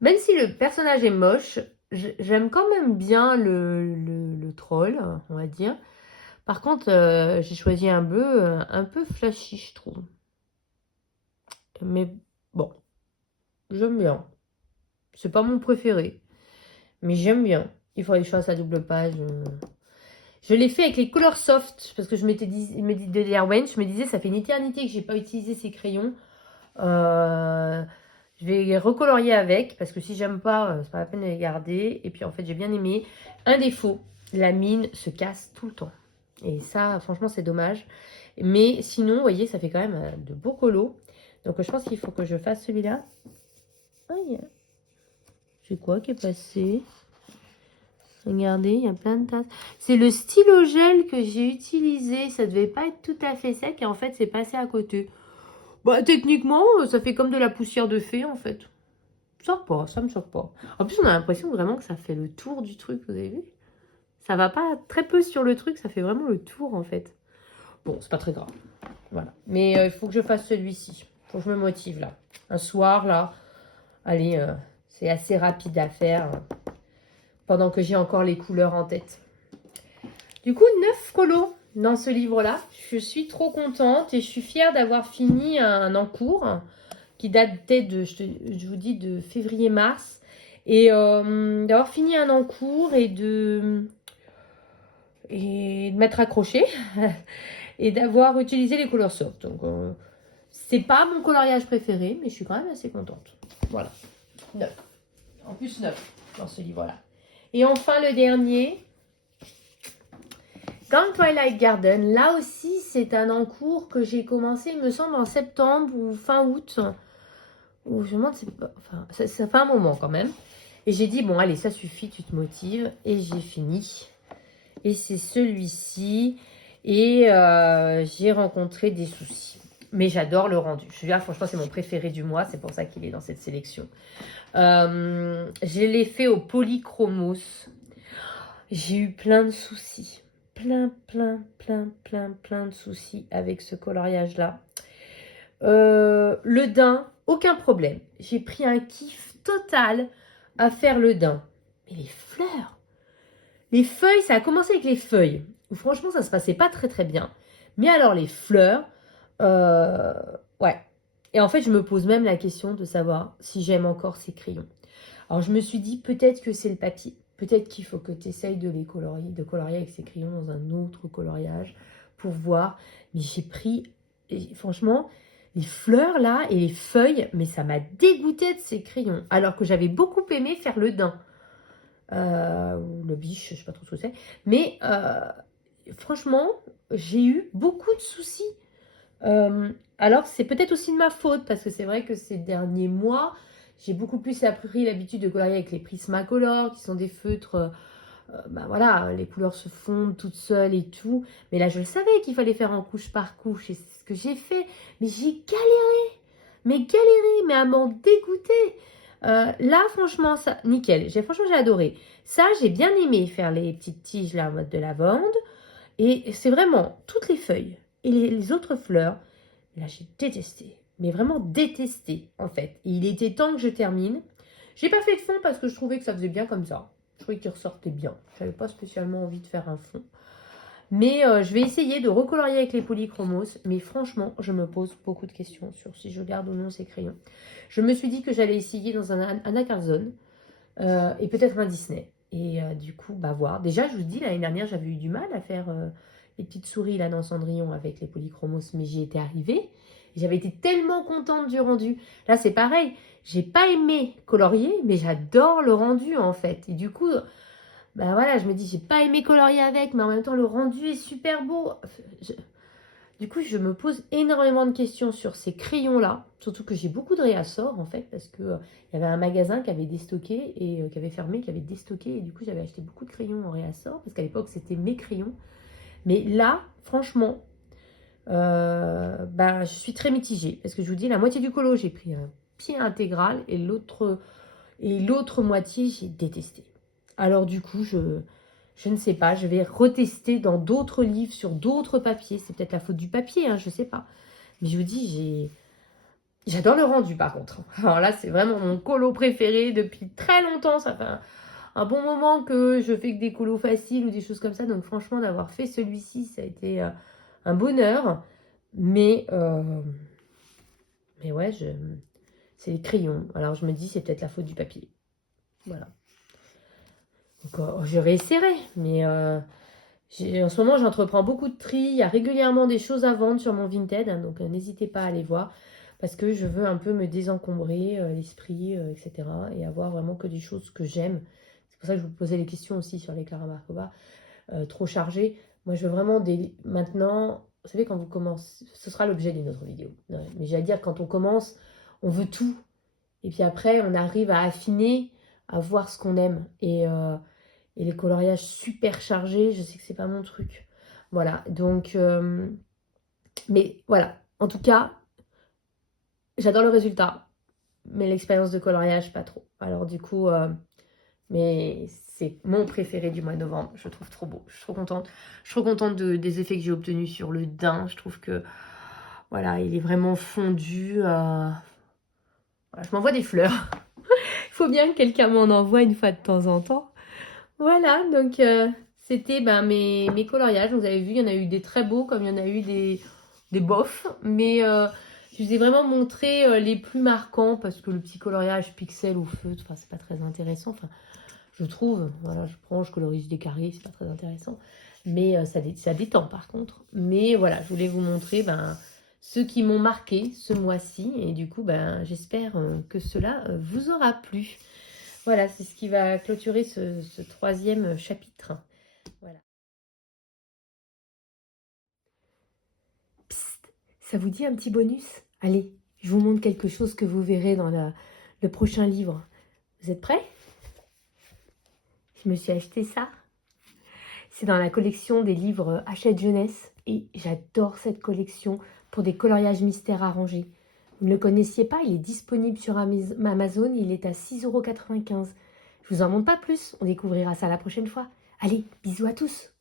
Même si le personnage est moche, j'aime quand même bien le troll, on va dire. Par contre, j'ai choisi un bleu un peu flashy, je trouve. Mais bon, j'aime bien. C'est pas mon préféré. Mais j'aime bien. Il faudrait que je fasse la double page. Je l'ai fait avec les couleurs soft. Parce que je m'étais dit, de Derwent, je me disais, ça fait une éternité que j'ai pas utilisé ces crayons. Je vais les recolorier avec. Parce que si j'aime pas, c'est pas la peine de les garder. Et puis en fait, j'ai bien aimé. Un défaut, la mine se casse tout le temps. Et ça, franchement, c'est dommage. Mais sinon, vous voyez, ça fait quand même de beaux colos. Donc je pense qu'il faut que je fasse celui-là. Aïe. C'est quoi qui est passé? Regardez, il y a plein de tasses. C'est le stylo gel que j'ai utilisé. Ça devait pas être tout à fait sec. Et en fait, c'est passé à côté. Bah, techniquement, ça fait comme de la poussière de fée, en fait. Ça me choque pas. En plus, on a l'impression vraiment que ça fait le tour du truc, vous avez vu? Ça va pas très peu sur le truc, ça fait vraiment le tour, en fait. Bon, c'est pas très grave. Voilà. Mais il faut que je fasse celui-ci. Faut que je me motive, là. Un soir, là. Allez, c'est assez rapide à faire. Pendant que j'ai encore les couleurs en tête. Du coup, 9 colos dans ce livre-là. Je suis trop contente et je suis fière d'avoir fini un encours qui datait de, je vous dis, de février-mars. Et d'avoir fini un encours et de m'être accrochée et d'avoir utilisé les couleurs soft. Donc, c'est pas mon coloriage préféré, mais je suis quand même assez contente. Voilà. 9. En plus 9 dans ce livre-là. Et enfin, le dernier, Gone Twilight Garden. Là aussi, c'est un encours que j'ai commencé, il me semble, en septembre ou fin août. Ou je me demande, enfin, ça fait un moment quand même. Et j'ai dit, bon, allez, ça suffit, tu te motives. Et j'ai fini. Et c'est celui-ci. Et j'ai rencontré des soucis. Mais j'adore le rendu. Celui-là, franchement, c'est mon préféré du mois. C'est pour ça qu'il est dans cette sélection. Je l'ai fait au polychromos. J'ai eu plein de soucis. Plein de soucis avec ce coloriage-là. Le daim, aucun problème. J'ai pris un kiff total à faire le daim. Mais les fleurs, les feuilles, ça a commencé avec les feuilles. Où franchement, ça se passait pas très bien. Mais alors les fleurs, ouais. Et en fait, je me pose même la question de savoir si j'aime encore ces crayons. Alors je me suis dit, peut-être que c'est le papier. Peut-être qu'il faut que tu essayes de les colorier, de colorier avec ces crayons dans un autre coloriage pour voir. Mais j'ai pris, et franchement, les fleurs là et les feuilles, mais ça m'a dégoûté de ces crayons. Alors que j'avais beaucoup aimé faire le daim. Ou le biche, je sais pas trop ce que c'est. Mais franchement, j'ai eu beaucoup de soucis. Alors c'est peut-être aussi de ma faute, parce que c'est vrai que ces derniers mois, j'ai beaucoup plus appris l'habitude de colorier avec les Prismacolor, qui sont des feutres, ben voilà, les couleurs se fondent toutes seules et tout. Mais là, je le savais qu'il fallait faire en couche par couche, et c'est ce que j'ai fait. Mais j'ai galéré, mais à m'en dégoûter. Là, franchement, ça, nickel. Franchement, j'ai adoré. Ça, j'ai bien aimé faire les petites tiges là en mode de lavande. Et c'est vraiment toutes les feuilles et les autres fleurs. Là, j'ai détesté. Mais vraiment détesté, en fait. Et il était temps que je termine. J'ai pas fait de fond parce que je trouvais que ça faisait bien comme ça. Je trouvais qu'il ressortait bien. J'avais pas spécialement envie de faire un fond. Mais je vais essayer de recolorier avec les polychromos. Mais franchement, je me pose beaucoup de questions sur si je garde ou non ces crayons. Je me suis dit que j'allais essayer dans un Anna Carlson et peut-être un Disney. Et du coup, bah voir. Déjà, je vous dis, l'année dernière, j'avais eu du mal à faire les petites souris là dans Cendrillon avec les polychromos, mais j'y étais arrivée. J'avais été tellement contente du rendu. Là, c'est pareil. J'ai pas aimé colorier, mais j'adore le rendu en fait. Et du coup, bah voilà, je me dis, j'ai pas aimé colorier avec, mais en même temps, le rendu est super beau. Du coup, je me pose énormément de questions sur ces crayons-là. Surtout que j'ai beaucoup de réassorts, en fait, parce que il y avait un magasin qui avait déstocké et qui avait fermé, qui avait déstocké. Et du coup, j'avais acheté beaucoup de crayons en réassort, parce qu'à l'époque, c'était mes crayons. Mais là, franchement, bah, je suis très mitigée. Parce que je vous dis, la moitié du colo, j'ai pris un pied intégral et l'autre moitié, j'ai détesté. Alors du coup, je ne sais pas, je vais retester dans d'autres livres, sur d'autres papiers. C'est peut-être la faute du papier, hein, je ne sais pas. Mais je vous dis, j'adore le rendu par contre. Alors là, c'est vraiment mon colo préféré depuis très longtemps. Ça fait un bon moment que je fais que des colos faciles ou des choses comme ça. Donc franchement, d'avoir fait celui-ci, ça a été un bonheur. Mais ouais, c'est les crayons. Alors je me dis, c'est peut-être la faute du papier. Voilà. Donc je réessayerai. Mais en ce moment, j'entreprends beaucoup de tri. Il y a régulièrement des choses à vendre sur mon Vinted. Hein, donc n'hésitez pas à aller voir. Parce que je veux un peu me désencombrer l'esprit, etc. Et avoir vraiment que des choses que j'aime. C'est pour ça que je vous posais les questions aussi sur les Clara Markova. Trop chargées. Moi, je veux vraiment maintenant... Vous savez, quand vous commencez... Ce sera l'objet d'une autre vidéo. Ouais, mais j'allais dire, quand on commence, on veut tout. Et puis après, on arrive à affiner, à voir ce qu'on aime. Et les coloriages super chargés, je sais que c'est pas mon truc. Voilà, donc... mais voilà, en tout cas, j'adore le résultat. Mais l'expérience de coloriage, pas trop. Alors du coup, mais c'est mon préféré du mois de novembre. Je le trouve trop beau. Je suis trop contente. Je suis trop contente des effets que j'ai obtenus sur le daim. Je trouve que, voilà, il est vraiment fondu. Voilà, je m'envoie des fleurs. Il faut bien que quelqu'un m'en envoie une fois de temps en temps. Voilà, donc c'était mes coloriages. Vous avez vu, il y en a eu des très beaux, comme il y en a eu des bofs. Mais Je vous ai vraiment montré les plus marquants parce que le petit coloriage pixel ou feutre, enfin, c'est pas très intéressant. Enfin, je trouve, voilà, je prends, je colorise des carrés, c'est pas très intéressant. Mais ça détend par contre. Mais voilà, je voulais vous montrer ceux qui m'ont marqué ce mois-ci. Et du coup, j'espère que cela vous aura plu. Voilà, c'est ce qui va clôturer ce troisième chapitre. Voilà. Psst, ça vous dit un petit bonus? Allez, je vous montre quelque chose que vous verrez dans le prochain livre. Vous êtes prêts? Je me suis acheté ça. C'est dans la collection des livres Hachette Jeunesse et j'adore cette collection pour des coloriages mystères arrangés. Vous ne le connaissiez pas, il est disponible sur Amazon, il est à 6,95 €. Je vous en montre pas plus, on découvrira ça la prochaine fois. Allez, bisous à tous!